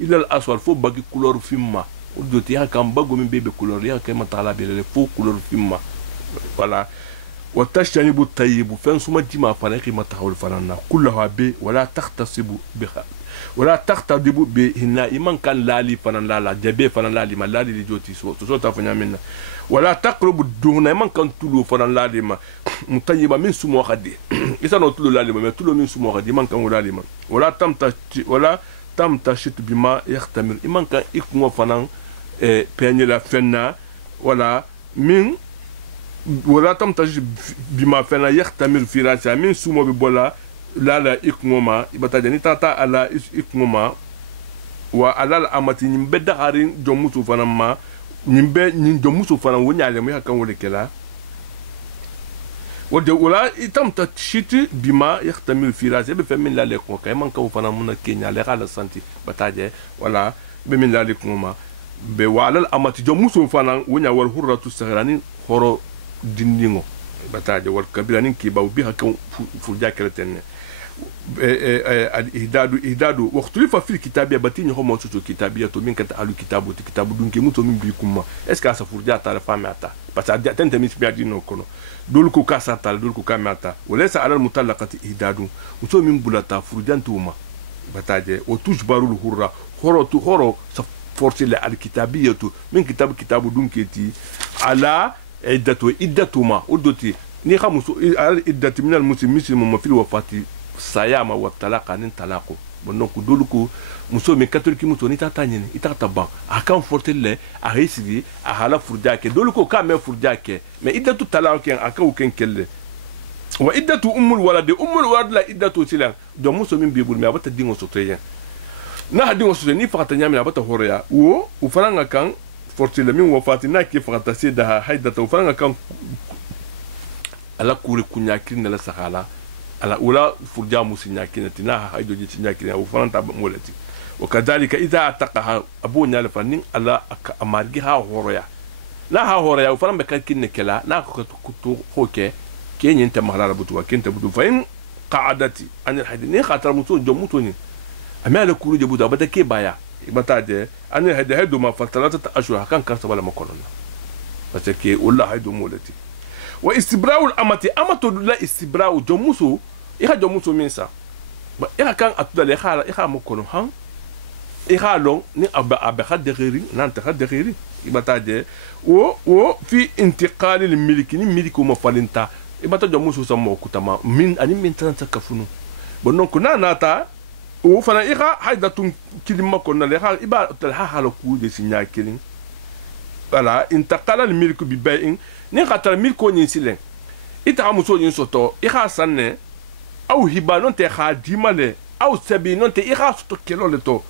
al aswal fo bagi couleur fimma udoti ha kam bago min bebe couleur ya kama taala bele fo couleur fimma voilà wa tastanibu tayyibu fen suma dima fana kima tahawul fana kulluhu abe wala tahtasibu biha wala tahtadibu bi hinna iman kan lali fana lala jabe fana lali ma lali di joti so ta fanya minna wala taqrabu duna man kan tulu fanan ladima mutayyiba min sumo khadi isa no tulu ladima mais tulu min sumo khadi man kan ladima wala tamtashit bima yahtamil iman kan ikmo fanan peñe la fenna wala min wala tamtashit bima fenna yahtamil firasa min sumo bi bola la ikmo ma ibata ni tata ala ikmo ma wa alal amati nimbe daharin jomusu fanan ma nimbe nyindo muso fana wonyale mu yakan wole kela wode wala itam ta shiti bima yahtamil firas be femin la lekon kay man ka fana mun kenya le ala santi bataje wala be min la lekon ma be wala amati jo muso fana wonya wal hurratu sahrani horo dindingo bataje wal kabirani ki baw bi hakan furja keretenne ihdadu واختلف في الكتابيه باتين هم سوتو كتابيه تو من كتا على كتابو دونك موتو من بيكم اسكا سفورجا تاع فاماتا بس تنت مش بيادينو كونو دولكو كاسا تاع دولكو كاماتا وليس على المطلقه اهدادو وتو من بلاتا فرجانتوما بتاجي وتجبروا الحره هورو فورسي الكتابيه من كتابو دونكيتي على عدته ودوتي ni khamusu al iddat min al muslimin ma fil wafati saya ma wa talaqa nin talaqo bon donc dolu ko muso min catholique muso ni tata nyini itata ban akan fortelle a risigi a hala furja ke dolu ko ka me furja ke mais iddatu talaq ken aka uken kelle wa iddatu ummul walad la iddatu silan do muso min bibul me abata dingo soteyen na hadingo soteyen ni fakata nyamina abata horeya wo u faranga kan fortelle min wafatina ke fakata seda haidata u faranga kan ala kuri kunya kirna la sahala ala ula furja musinya kinati na haido ji tinya kinati u faranta molati وكذلك إذا أتقها أبونا لفنين الله أمارجها هوريا لا هوريا وفرم بكين كلا نا كتو خوكي كين ينت مهلا بتوع كين تبدو فين قعدتي أنا الحديث نين خاطر متون جموتوني أما على كل جبودا بدأ كي بايا بتاعي أنا هيدو ما فترات أشهر كان كرت ولا مكولنا بس كي والله هيدو مولتي واستبراء الأمتي أمتو لا استبراء جموسو إيه جموسو مينسا إيه كان أتدل إيه مكولن هم إخالون ني أبا خد غيري نانت خد غيري يبتاجي و في انتقال الملك ني ملك ومفالنتا يبتاجي موسو سمو كتما من أني من تنسى كفنو بنون كنا ناتا وفنا إخا حيدا تون كلمة كنا لها إبا تلها حالكو دي سنيا كلين voilà انتقال الملك بباين ني خاطر الملك ونسيلين إتا موسو ينسوتو إخا سنة أو هبا نون تخا ديمالي أو سبي نون تخا سوتو كيلو لتو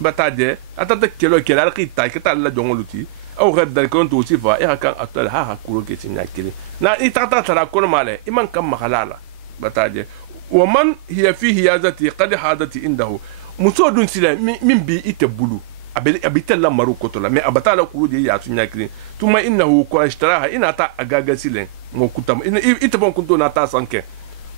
bataje atata kelo kela kita kita la jongoluti au gadal kon to sifa e haka atal ha kuro ke tinya kili na itata tara kon male iman kam mahalala bataje wa man hiya fihi yazati qad hadati indahu musodun sila min bi itabulu abitalla maru kotola me abatala kuro je ya tunya kili tuma innahu ko ishtaraha inata agaga silen mo kutam itabon kunto na ta sanke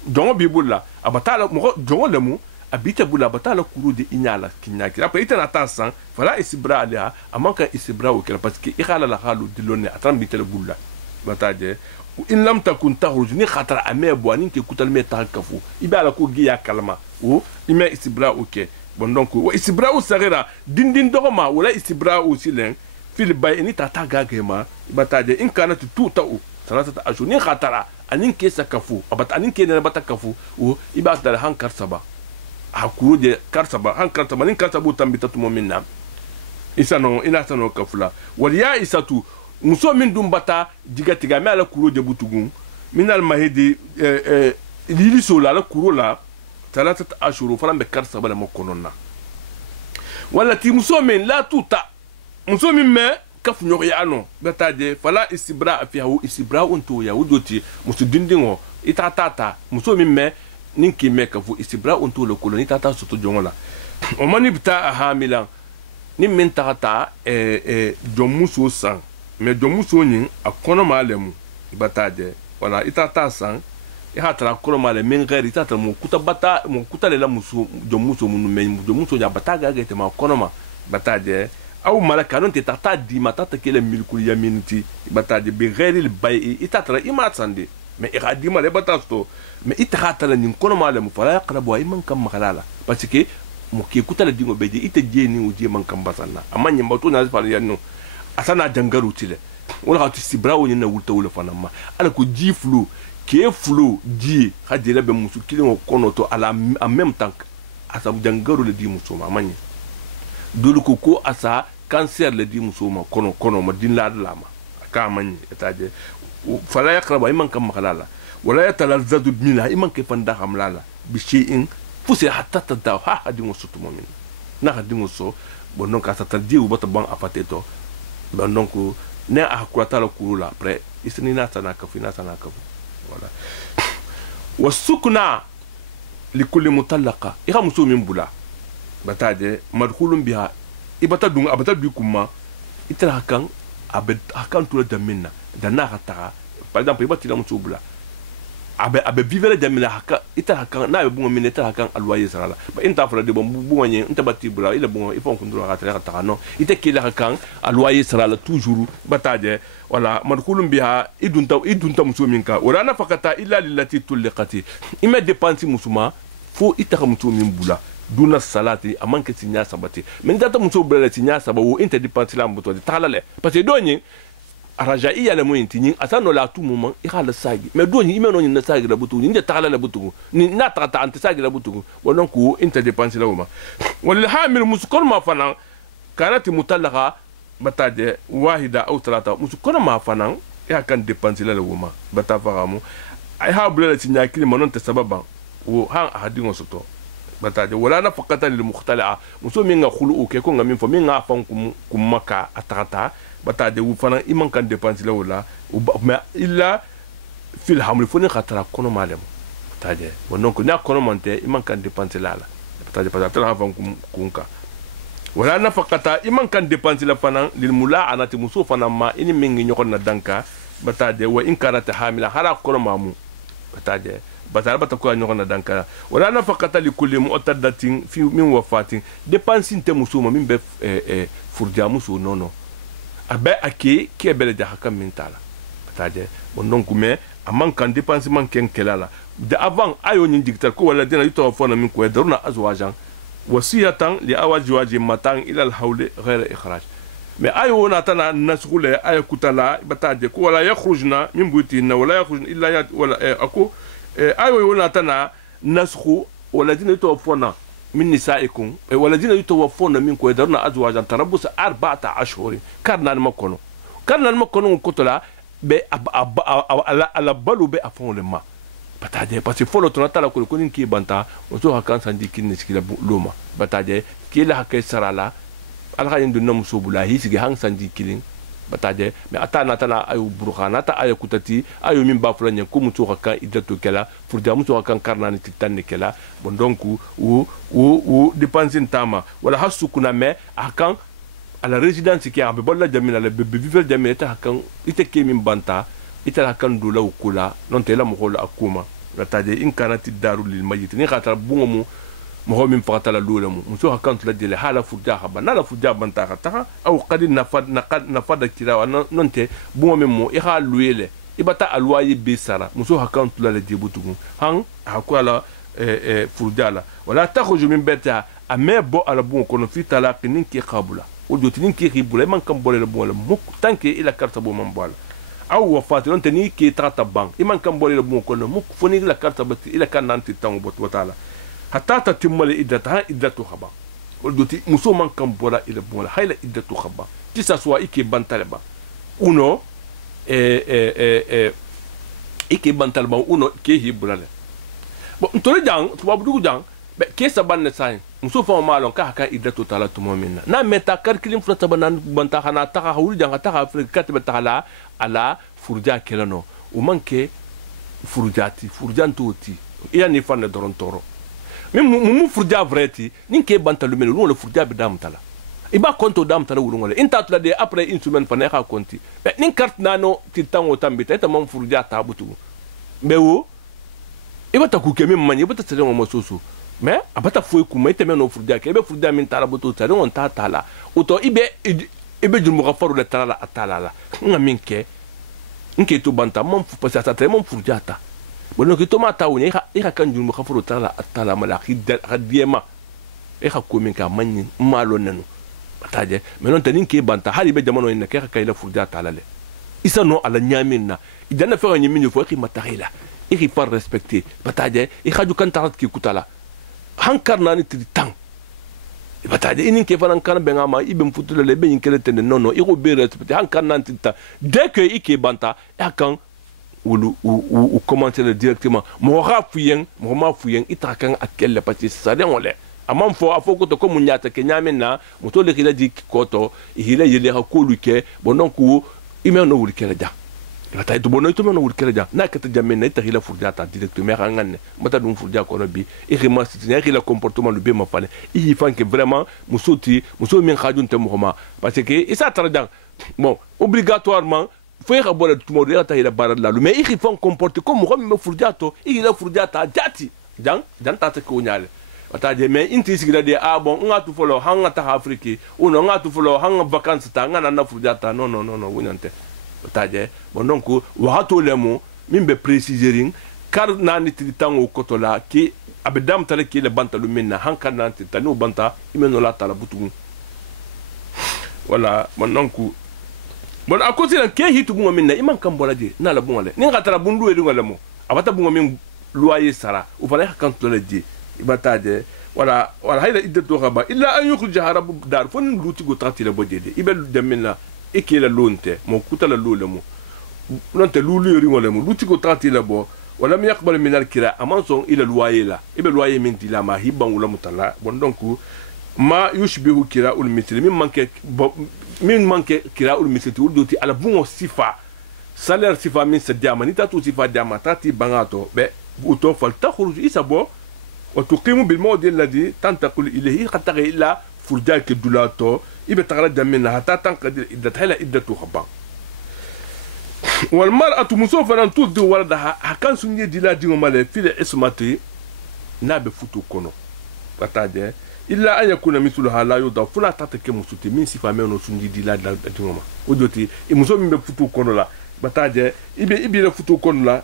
jongo bibulla abatala mo jongo lemu abita bula batala kuru de inyala kinyaki après itana tansan fala isibra aliha amanka isibra o kera parce que ikhala la halu dilone atram bitala bulla bataje in lam takun takhruj ni khatara ame boani ke kutal me takafu ibala ko giya kalma o ime isibra o ke bon donc o isibra o sagira dindin dogoma wala isibra o silen fil bay ni tata gagema bataje in kana tu ta'u salatata ashur ni khatara anin ke sakafu abat anin ke na batakafu o ibata la hankar saba hakuru de karsaba han karsaba nin karsabu tambita tumo minna isano ina sano kafula wal ya isatu muso min dum bata digatiga me ala kuro de butugun minal mahidi lili sola la kuro la talatat ashuru faram be karsaba la mokononna wala ti muso min la tuta muso min me kaf nyox ya ano bata de fala istibra fi hawu istibra unto ya wujoti musu dindingo itatata muso min me ninki meka fu istibra unto le koloni tata soto jongola o mani bita hamilan ni min tata jomuso san me jomuso nyin akono malemu bataje wala itata san e hatra kono male min gari tata mo kuta bata mo kuta le la muso jomuso munu men jomuso ya bataga gete ma kono ma bataje au malaka non te tata di matata kele milku yaminti bataje be gari le bay itatra imatsande mais iradima le batasto mais itata la nin kono mala mu fala yaqrabu ay man kam makhalala parce que mo ke kutala dingo beje ite jeni o je man kam basana amma nyamba to na fala yanno asana jangaru tile wala hatu sibrawo ni na wulta wala fanama ala ko ji flu ke flu ji hadila be musu kilin kono to ala en même temps asa jangaru le di musu ma manye dolu ko asa cancer le di musu ma kono ma din la ma ka manye etaje fala yaqrabu ay man kam makhalala ولا يتلذذ منها إما كيف ندخل ملالا بشيء فسي حتى تدعو ها هدي مسوت مؤمن نا هدي مسو بندونك أتتدي وبتبان أفتيتو بندونك نا أحكوتا لكولا بري إسني ناسا ناكفي ولا والسكنة لكل مطلقة إخا مسو من بلا بتاجي مدخول بها إبتا دون أبتا بيكما إتلا هكان أبد هكان تولا دمنا دنا هتاها par exemple إبتا لا مسو بلا abe vivere jamina haka ita haka na be bunga mineta haka alwaye sala ba inta fara de bon bunga nyen inta bati bula ila bunga ifon kundro haka ta no ita kila haka alwaye sala toujours bataje wala madkhulun biha idunta musuminka wala nafaqata illa lillati tulqati ima dépense musuma fo ita ka musumin bula duna salati amanke sinya sabati men data muso bula sinya sababu inta dépense la mbuto de talale parce que donye araja iya le moyinti ni asano la tout moment ira le sagi mais do ni imeno ni na sagi la butu ni takala la butu ni na takata ante sagi la butu wonon ko inter dépense la woma wal hamil muskol ma fanan kanati mutallaqa bataje wahida aw talata muskol ma fanan ya kan dépense la woma bata faramu ay ha bula ti nyakili monon te sababan wo han ahadingo soto bataje wala na faqata lil mukhtala'a muso minga khulu ke ko ngamin fo minga fan kum maka atata bataje wu fana iman kan dépense la wala mais illa fil hamli fo ni khatara kono malem bataje wonon ko nya kono monte iman kan dépense la bataje bataje la fan kunka wala na faqata iman kan dépense la fana lil mula'anati muso fana ma ini mingi nyokon na danka bataje wa in kanat hamila hala kono mamu bataje batala batakuwa nyokon na danka wala na faqata li kulli mu'tadatin fi min wafatin dépense inte muso ma min be furja muso nono abe ake ki bele ja hakam min tala bataje bon donc mais amman kan dépense man ken kelala de avant ayo nyin dictateur ko wala dina yito fona min ko daruna azwajan wasiyatan li awajwaji matan ila al hawl ghayr ikhraj mais ayo natana nasghule ayo kutala bataje ko wala yakhrujna min buytina wala yakhrujna illa ya wala ako ayo natana nasxu wala dina yito fona min nisaikum wala dina yito fona min ko daruna azwajan tarabbus 4 ashhur karnan makono kotola be ala balu be afon le ma bataje parce que folo tonata la ko ni ki banta o to hakan sandi kin ni sikila loma bataje ki la hakay sarala al khayin du nam subula hi sigi hang sandi kilin bataje mais atana tana ayu burkhana ta ayu kutati ayu min ba fulanya ko mutu hakan idatu kala furda mutu hakan karnani titanni kala bon donc ou dépenser tama wala hasu kuna me hakan à la résidence qui a bolla jamina le bebe vivre jamina ta hakan ite ke min banta ita hakan dula ukula non te la mo hola akuma bataje in kanati daru lil mayit ni khata bungu mo min fata la lula mo so hakan la dile hala furja haba na la furja banta khata aw qadin nafada kira non te bungu mo i ha luele ibata alwayi be sara mo so hakan la le dibutugu han hakala furja la wala takhruju min beta amebo ala bungu kono fi talaqin ki qabula o jotinin ki ribula man kam bolé le bon le muk tanke ila carte bo man bol aw wafati non tani ki trata bank iman kam bolé le bon ko no muk foni la carte bati ila kan nanti tango bot watala hatta tatimmal iddata iddatu khaba o joti muso man kam bola ila bon la hayla iddatu khaba ti sa soit iki bantale ba uno iki bantale ba uno ki hibula le bon ntole jang tubabu dugu jang be ke sabanne sai muso fa malon ka ka iddatu tala tumo minna na meta karkilim frata banan banta khana ta hawul janga ta afrika katba tala ala furja kelano o manke furjati furjantoti iya ni fanne doron toro mu furja vreti ninke banta lumelo no le furja be dam tala iba konto dam tala wulungole inta tula de après une semaine fane ka konti be nin carte nano titango tambita eta mam furja tabutu be wo iba ta ku kemi manye iba ta tsere mo soso mais abata foi kuma ite meno furja ke be furja min tala buto tsare on ta tala uto ibe jumu gafaru le tala atala la ngaminke nke to banta mom fu pasa ta tre mom furja ta bono ke to mata woni ika kan jumu gafaru tala atala mala khiddiema ika ko min ka manni malo nanu bataje menon tanin ke banta hali be jamano ina ke ka ila furja tala le isa no ala nyamina idana fa nyi minyo fo ki matahila iki par respecter bataje ika ju kan tarat ki kutala hankar nani ti tang bataje inin ke fanan kan benga ma ibem futule le ben kele tene non iko be respecté hankar nani ti tang dès que ike banta akan ou commenter directement mo rafuyen mo ma fuyen itakan akelle parce ça den wala amam fo afoko to ko munyata ke nyamena mo to le kila di koto ihile yele ha ko luke bonon ko imeno wul kele ja bataje to bonon to meno wul kele ja na kata jamena ita hila furjata directement ngane mata dum furja ko no bi e rema c'est le comportement le be ma fale il faut que vraiment muso min khadun te mo parce que ça tardan bon obligatoirement faut y avoir tout le monde ta ila baralla mais il faut comporter comme mo furjato il la furjata jati jang ta ko nyale bataje mais inti sigila de bon ngatu folo hanga ta afrique uno ngatu folo hanga vacances ta ngana na furjata non wonante bataje bon donc wato lemo mimbe préciser kar nani titango kotola ki abedam tale ki le banta lu minna hanka nanti tanu banta imeno la tala butu voilà bon donc bon a ko silan ke hitu bungo minna iman kan bola je na la bungo le ni ngatara bundu e dingo le mo abata bungo min loyer sara ou fala kan to le je ibata je wala hayda iddatu khaba illa an yukhrijaha rabbu dar fon luti go tati le bodede ibel demina e ke la lonte mo kutala lole mo nonte lulu yori ngole mo luti go tati le bo wala mi yaqbal min al kira amanson ila loyer la ibel loyer min dila ma hibban wala mutalla bon donc ma yushbihu kira ul mitri min manke kira ul mitri doti ala bungo sifa salaire sifa min se diama ni tatu sifa diama tati bangato be uto fal takhruj isabo wa tuqimu bil mawdi alladhi tantaqul ilayhi hatta ila furjak dulato ibe tagala damina hatta tanqadir iddat hala iddatu khaba wal mar'atu musofa an tuddi waladaha hakan sunye dila dingo male fil ismati nabe futu kono pataje illa an yakuna mithluha la yuda fula tatake musuti min sifa meno sunji dila dingo ma odoti e muso min be futu kono la bataje ibe la futu kono la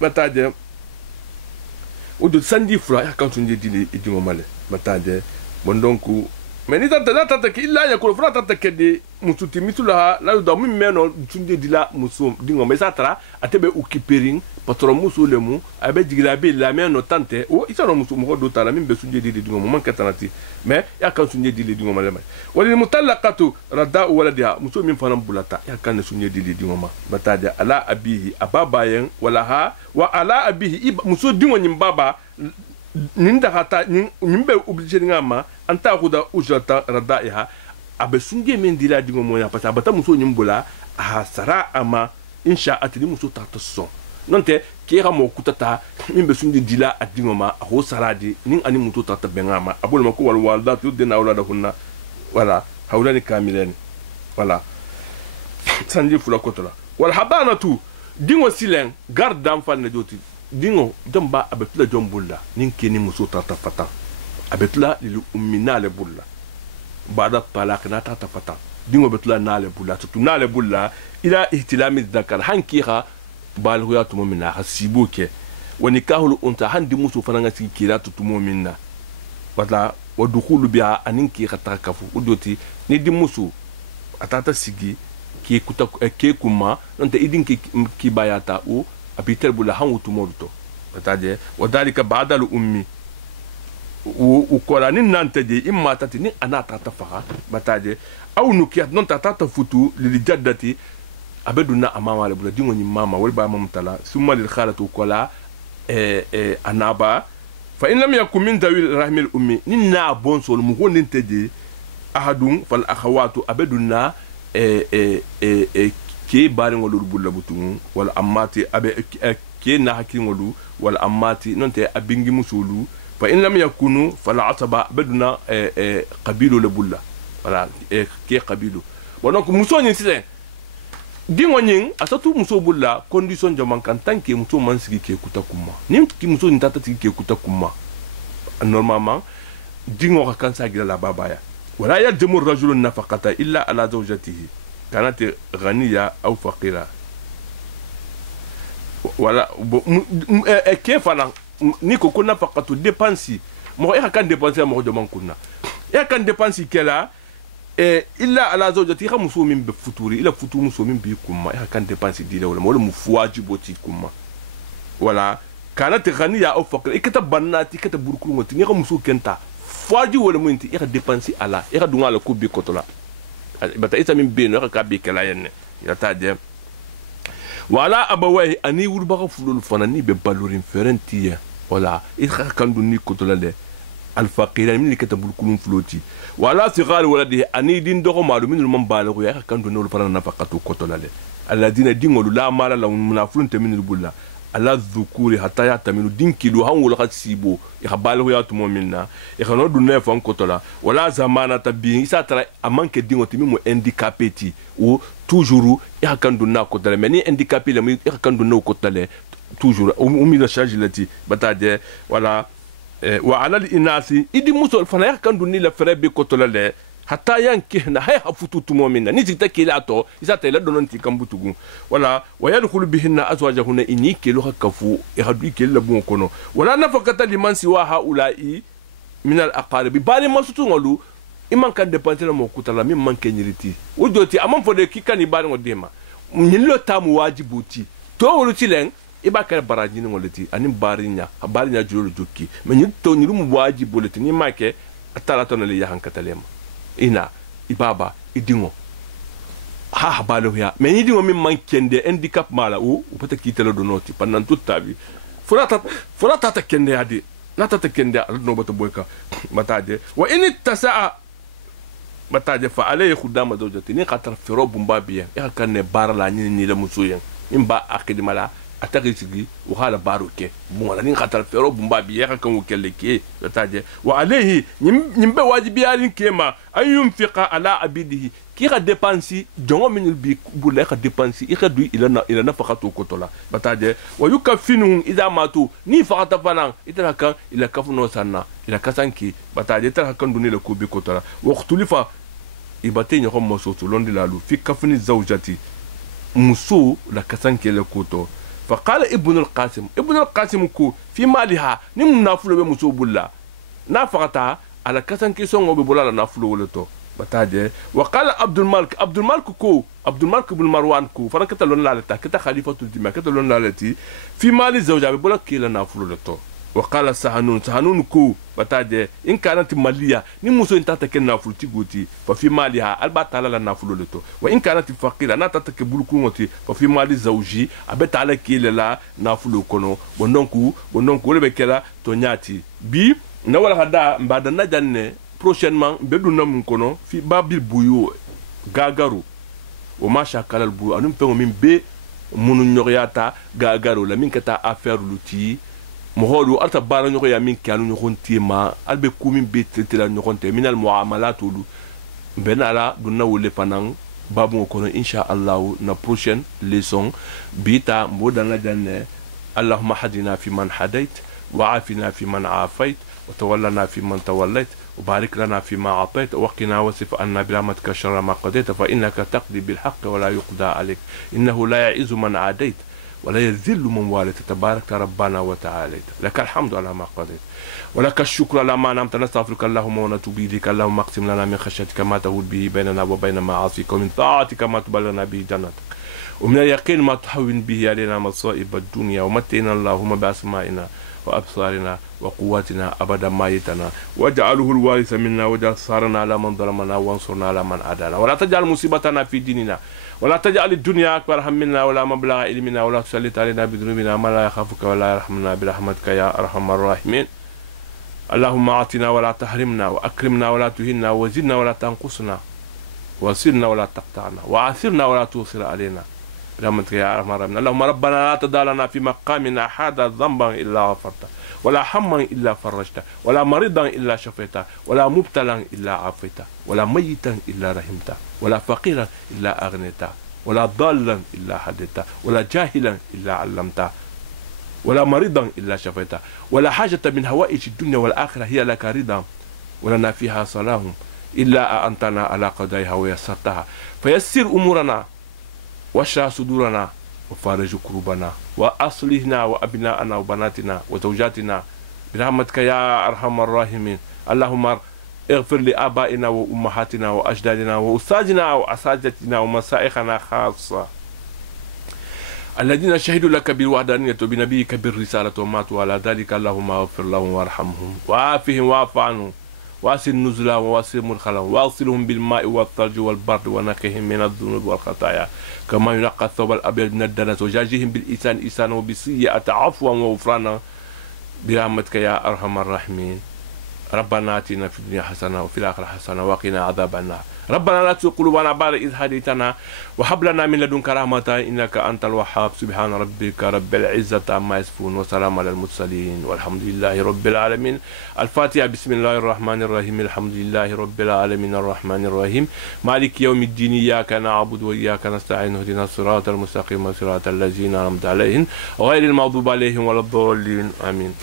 bataje odo sanji fura ya kan sunje dili dingo male bataje bon donc mais ni tata ke illa ya ko fura tata ke de musuti mitula la yuda min meno sunje dila muso dingo mais ça tra atebe occupering patron muso le mu abe digila be la meno tante o isa no muso mo do tala min be sunje dili dingo mo man katanati mais ya kan sunje dili dingo male wal mutallaqatu rada'u waladiha muso min fanam bulata ya kan sunje dili dingo ma bataje ala abihi ababayen wala ha wa ala abihi muso dingo nyim baba ninda hata nimbe obligé ngama anta kuda ujata rada'iha abe sunje min dila dingo mo ya pata abata muso nyim bula a sara ama insha atini muso tata son nonte kera mo kutata mimbe sunje dila adingo ma ho saradi nin ani muso tata bengama abul mako wal walidatu dina auladahunna wala hawlani kamilen wala sanji fula kotola wal habanatu dingo silen garde d'enfant ne doti dingo jamba abetula jombulla nin keni muso tata fata abetula lil ummina le bulla bada talaq na tata fata dingo betula na le bulla surtout na le bulla ila ihtilami dhakar hankira balhuya tumo minna hasibuke wani kahulu unta handi muso fananga sikira tumo minna wala wa dukhulu biha aninki khatakafu udoti ni di muso atata sigi ki kuta ke kuma nonte idin ki bayata o abitel bula han wutumorto bataje wadalika ba'da al ummi u kola nin nante je imma tati ni anata tafaha bataje aw nukiyat non tata futu lil jaddati abeduna amama le bula dingo ni mama wal ba mamtala summa lil khalatu kola anaba fa in lam yakun min dawil rahmil ummi ninna bonsol mu honin teje ahadun fal akhawatu abeduna ke bari ngolu bulla butu wala ammati abe ke na hakingolu wala ammati nonte abingi musulu fa in lam yakunu fala asaba beduna qabilu le bulla wala ke qabilu donc muso ni sise dingo nyin asatu muso bulla condition jaman kan tanke muso man sigi ke kutakuma nim ki muso ni tata sigi ke kutakuma normalement dingo ka kan sagira la babaya wala yajmu ar-rajulu nafaqata illa ala zawjatihi kanat ghaniya aw faqira wala ke fala ni ko kuna faqatu dépensi mo e kan dépenser mo do man kunna e kan dépensi kela illa ala zawjati khamusu min bi futuri ila futu musu min bi kuma e kan dépensi dile wala mo mu fuwajiboti kuma wala kanat ghaniya aw faqira ikata bannati kata burkuru ngoti ni khamusu kenta fuwaji wala mo inti e dépensi ala e dunga la ko bi kotola bata isa min beno ka bi kala yenne ya tade wala abawai ani wurba fulul fanani be balorin ferentiya wala ikha kandu ni kotola de al faqira min katabul kulum floti wala sigar waladi ani din dogo malu min man balagu ya kandu no fanana nafaqatu kotola de alladina dingolu la mala la munafulun tamin bulla ala dhukuri hatta ya taminu dinkilu han wala khasibo ya balagu ya tumo minna ya kanu dunne fan kotola wala zamana tabi isa tara amanke dingo timi mo handicapé ti ou toujours ya kandu na kotola mais ni handicapé le ya kandu no kotola toujours umi la charge lati batade wala wa ala al inasi idi muso fana ya kandu ni la fere be kotola le hatta yanke na hay hafutu tumo minna ni zita kila to isa tele donon ti kambutugu wala wa yadkhulu bihinna azwajahunna iniki lo hakafu ihadu kila bon kono wala nafaqata liman siwa haula'i min al aqarib bali masutu ngolu iman kan dépenser la mo kutala min man kenyiriti o joti amam fo de ki kan ibari ngo dema nyin lo tamu wajibuti to wolu ci len iba kala baraji ni ngolati ani barinya julu jukki mais nyin to nyiru mu wajibulati ni make atala to na le yahan katalema ina ibaba idingo ha balo ya mais ni dingo min man kende handicap mala o pata kitelo do noti pendant toute ta vie fura ta kende adi na ta kende no bata boyka mataje wa in tasaa mataje fa alayhi khudama zawjati ni qatar fi robum babiya ya kan ne bar la ni la musuyen in ba akidi mala ataki sigi wa hala baruke bon wala ni qatar fi robum babiya ya kan wukelle ke mataje wa alayhi nyimbe wajibi alin kema an yunfiqa ala abidihi ki ka dépensi jongo minul bi bulle ka dépensi i ka du ila nafaqatu kotola mataje wa yukaffinuhum idha matu ni faqata fanan itara kan ila kafuno sanna ila kasanki mataje itara kan dunile ko bi kotola waqtulifa ibate nyoko mosoto londi lalu fi kafni zawjati musu la kasanki le koto faqala ibn al-qasim ko fi maliha ni munafulo be muso bulla na faqata ala kasanki songo be bulala nafulo woleto bataje وقال عبد الملك بن مروان كو فرنكتا لون لالتا كتا خليفه الدماء كتا لون لالتي في مال الزوجه بقول كيلا نافلو لتو وقال سهنون كو بتاجي ان كانت ماليه نمسو انت تكن نافلتي غوتي ففي مالها البات على نافلو لتو وان كانت فقيره انا تتكبل كوتي ففي مال زوجي ابت على كيلا نافلو كونو بونونكو لبكلا تونياتي بي نولا غدا مبادا نجانne prochainement beduna mun kono fi babil buyo gagaru o ma shakala buyo anum pengo min be munu nyoryata gagaru la min kata affaire luti mo holu alta bara nyoko ya min kanu nyokonti ma albe kumin be tetela nyokonte min al muamalat ulu benala dunna wole fanan babu kono insha Allah na prochaine leçon bita modana janne allahumma hadina fi man hadait wa afina fi man afait وتولنا في من توليت وبارك لنا فيما أعطيت وقنا واصرف عنا برحمتك شر ما قضيت فإنك تقضي بالحق ولا يقضى عليك إنه لا يعز من عاديت ولا يذل من واليت تبارك ربنا وتعاليت لك الحمد على ما قضيت ولك الشكر على ما نعمت نستغفرك اللهم ونتوب إليك اللهم اقسم لنا من خشيتك ما تهول به بيننا وبين معاصيك ومن طاعتك ما تبلغنا به جنتك ومن اليقين ما تهون به علينا مصائب الدنيا ومتعنا اللهم بأسمائنا وأبصارنا وقواتنا أبدا ما يتنا واجعله الوارث منا واجعل ثارنا على من ظلمنا وانصرنا على من عادانا ولا تجعل مصيبتنا في ديننا ولا تجعل الدنيا أكبر همنا ولا مبلغ علمنا ولا تسلط علينا بذنوبنا ما لا يخافك ولا يرحمنا برحمتك يا أرحم الراحمين اللهم أعطنا ولا تحرمنا وأكرمنا ولا تهنا وزدنا ولا تنقصنا وصلنا ولا تقطعنا وعاثرنا ولا توصل علينا برحمتك يا ارحم الراحمين اللهم ربنا لا تدع لنا في مقامنا هذا ذنبا الا غفرته ولا حما الا فرجته ولا مريضا الا شفيته ولا مبتلا الا عافيته ولا ميتا الا رحمته ولا فقيرا الا اغنيته ولا ضالا الا هديته ولا جاهلا الا علمته ولا مريضا الا شفيته ولا حاجه من هوائج الدنيا والاخره هي لك رضا ولنا فيها صلاح الا انتنا على قضائها ويسرتها فيسر امورنا واشرح صدورنا وفارج كروبنا واصلحنا وابناءنا وبناتنا وزوجاتنا برحمتك يا ارحم الراحمين اللهم اغفر لآبائنا وامهاتنا واجدادنا واستاذنا واساتذتنا ومشايخنا خاصه الذين شهدوا لك بالوحدانية وبنبيك بالرسالة وماتوا على ذلك اللهم اغفر لهم وارحمهم وعافهم واعف عنهم واسل نزلهم واسل مدخلهم واغسلهم بالماء والثلج والبرد ونقهم من الذنوب والخطايا كما ينقى الثوب الابيض من الدنس وجازهم بالإحسان إحسانا وبالسيئة عفوا وغفرانا برحمتك يا ارحم الراحمين ربنا آتنا في الدنيا حسنة وفي الآخرة حسنة وقنا عذاب النار ربنا لا تزغ قلوبنا بعد إذ هديتنا وهب لنا من لدنك رحمة إنك أنت الوهاب سبحان ربك رب العزة عما يصفون وسلام على المرسلين والحمد لله رب العالمين الفاتحة بسم الله الرحمن الرحيم الحمد لله رب العالمين الرحمن الرحيم مالك يوم الدين إياك نعبد وإياك نستعين اهدنا الصراط المستقيم صراط الذين أنعمت عليهم غير المغضوب عليهم ولا الضالين آمين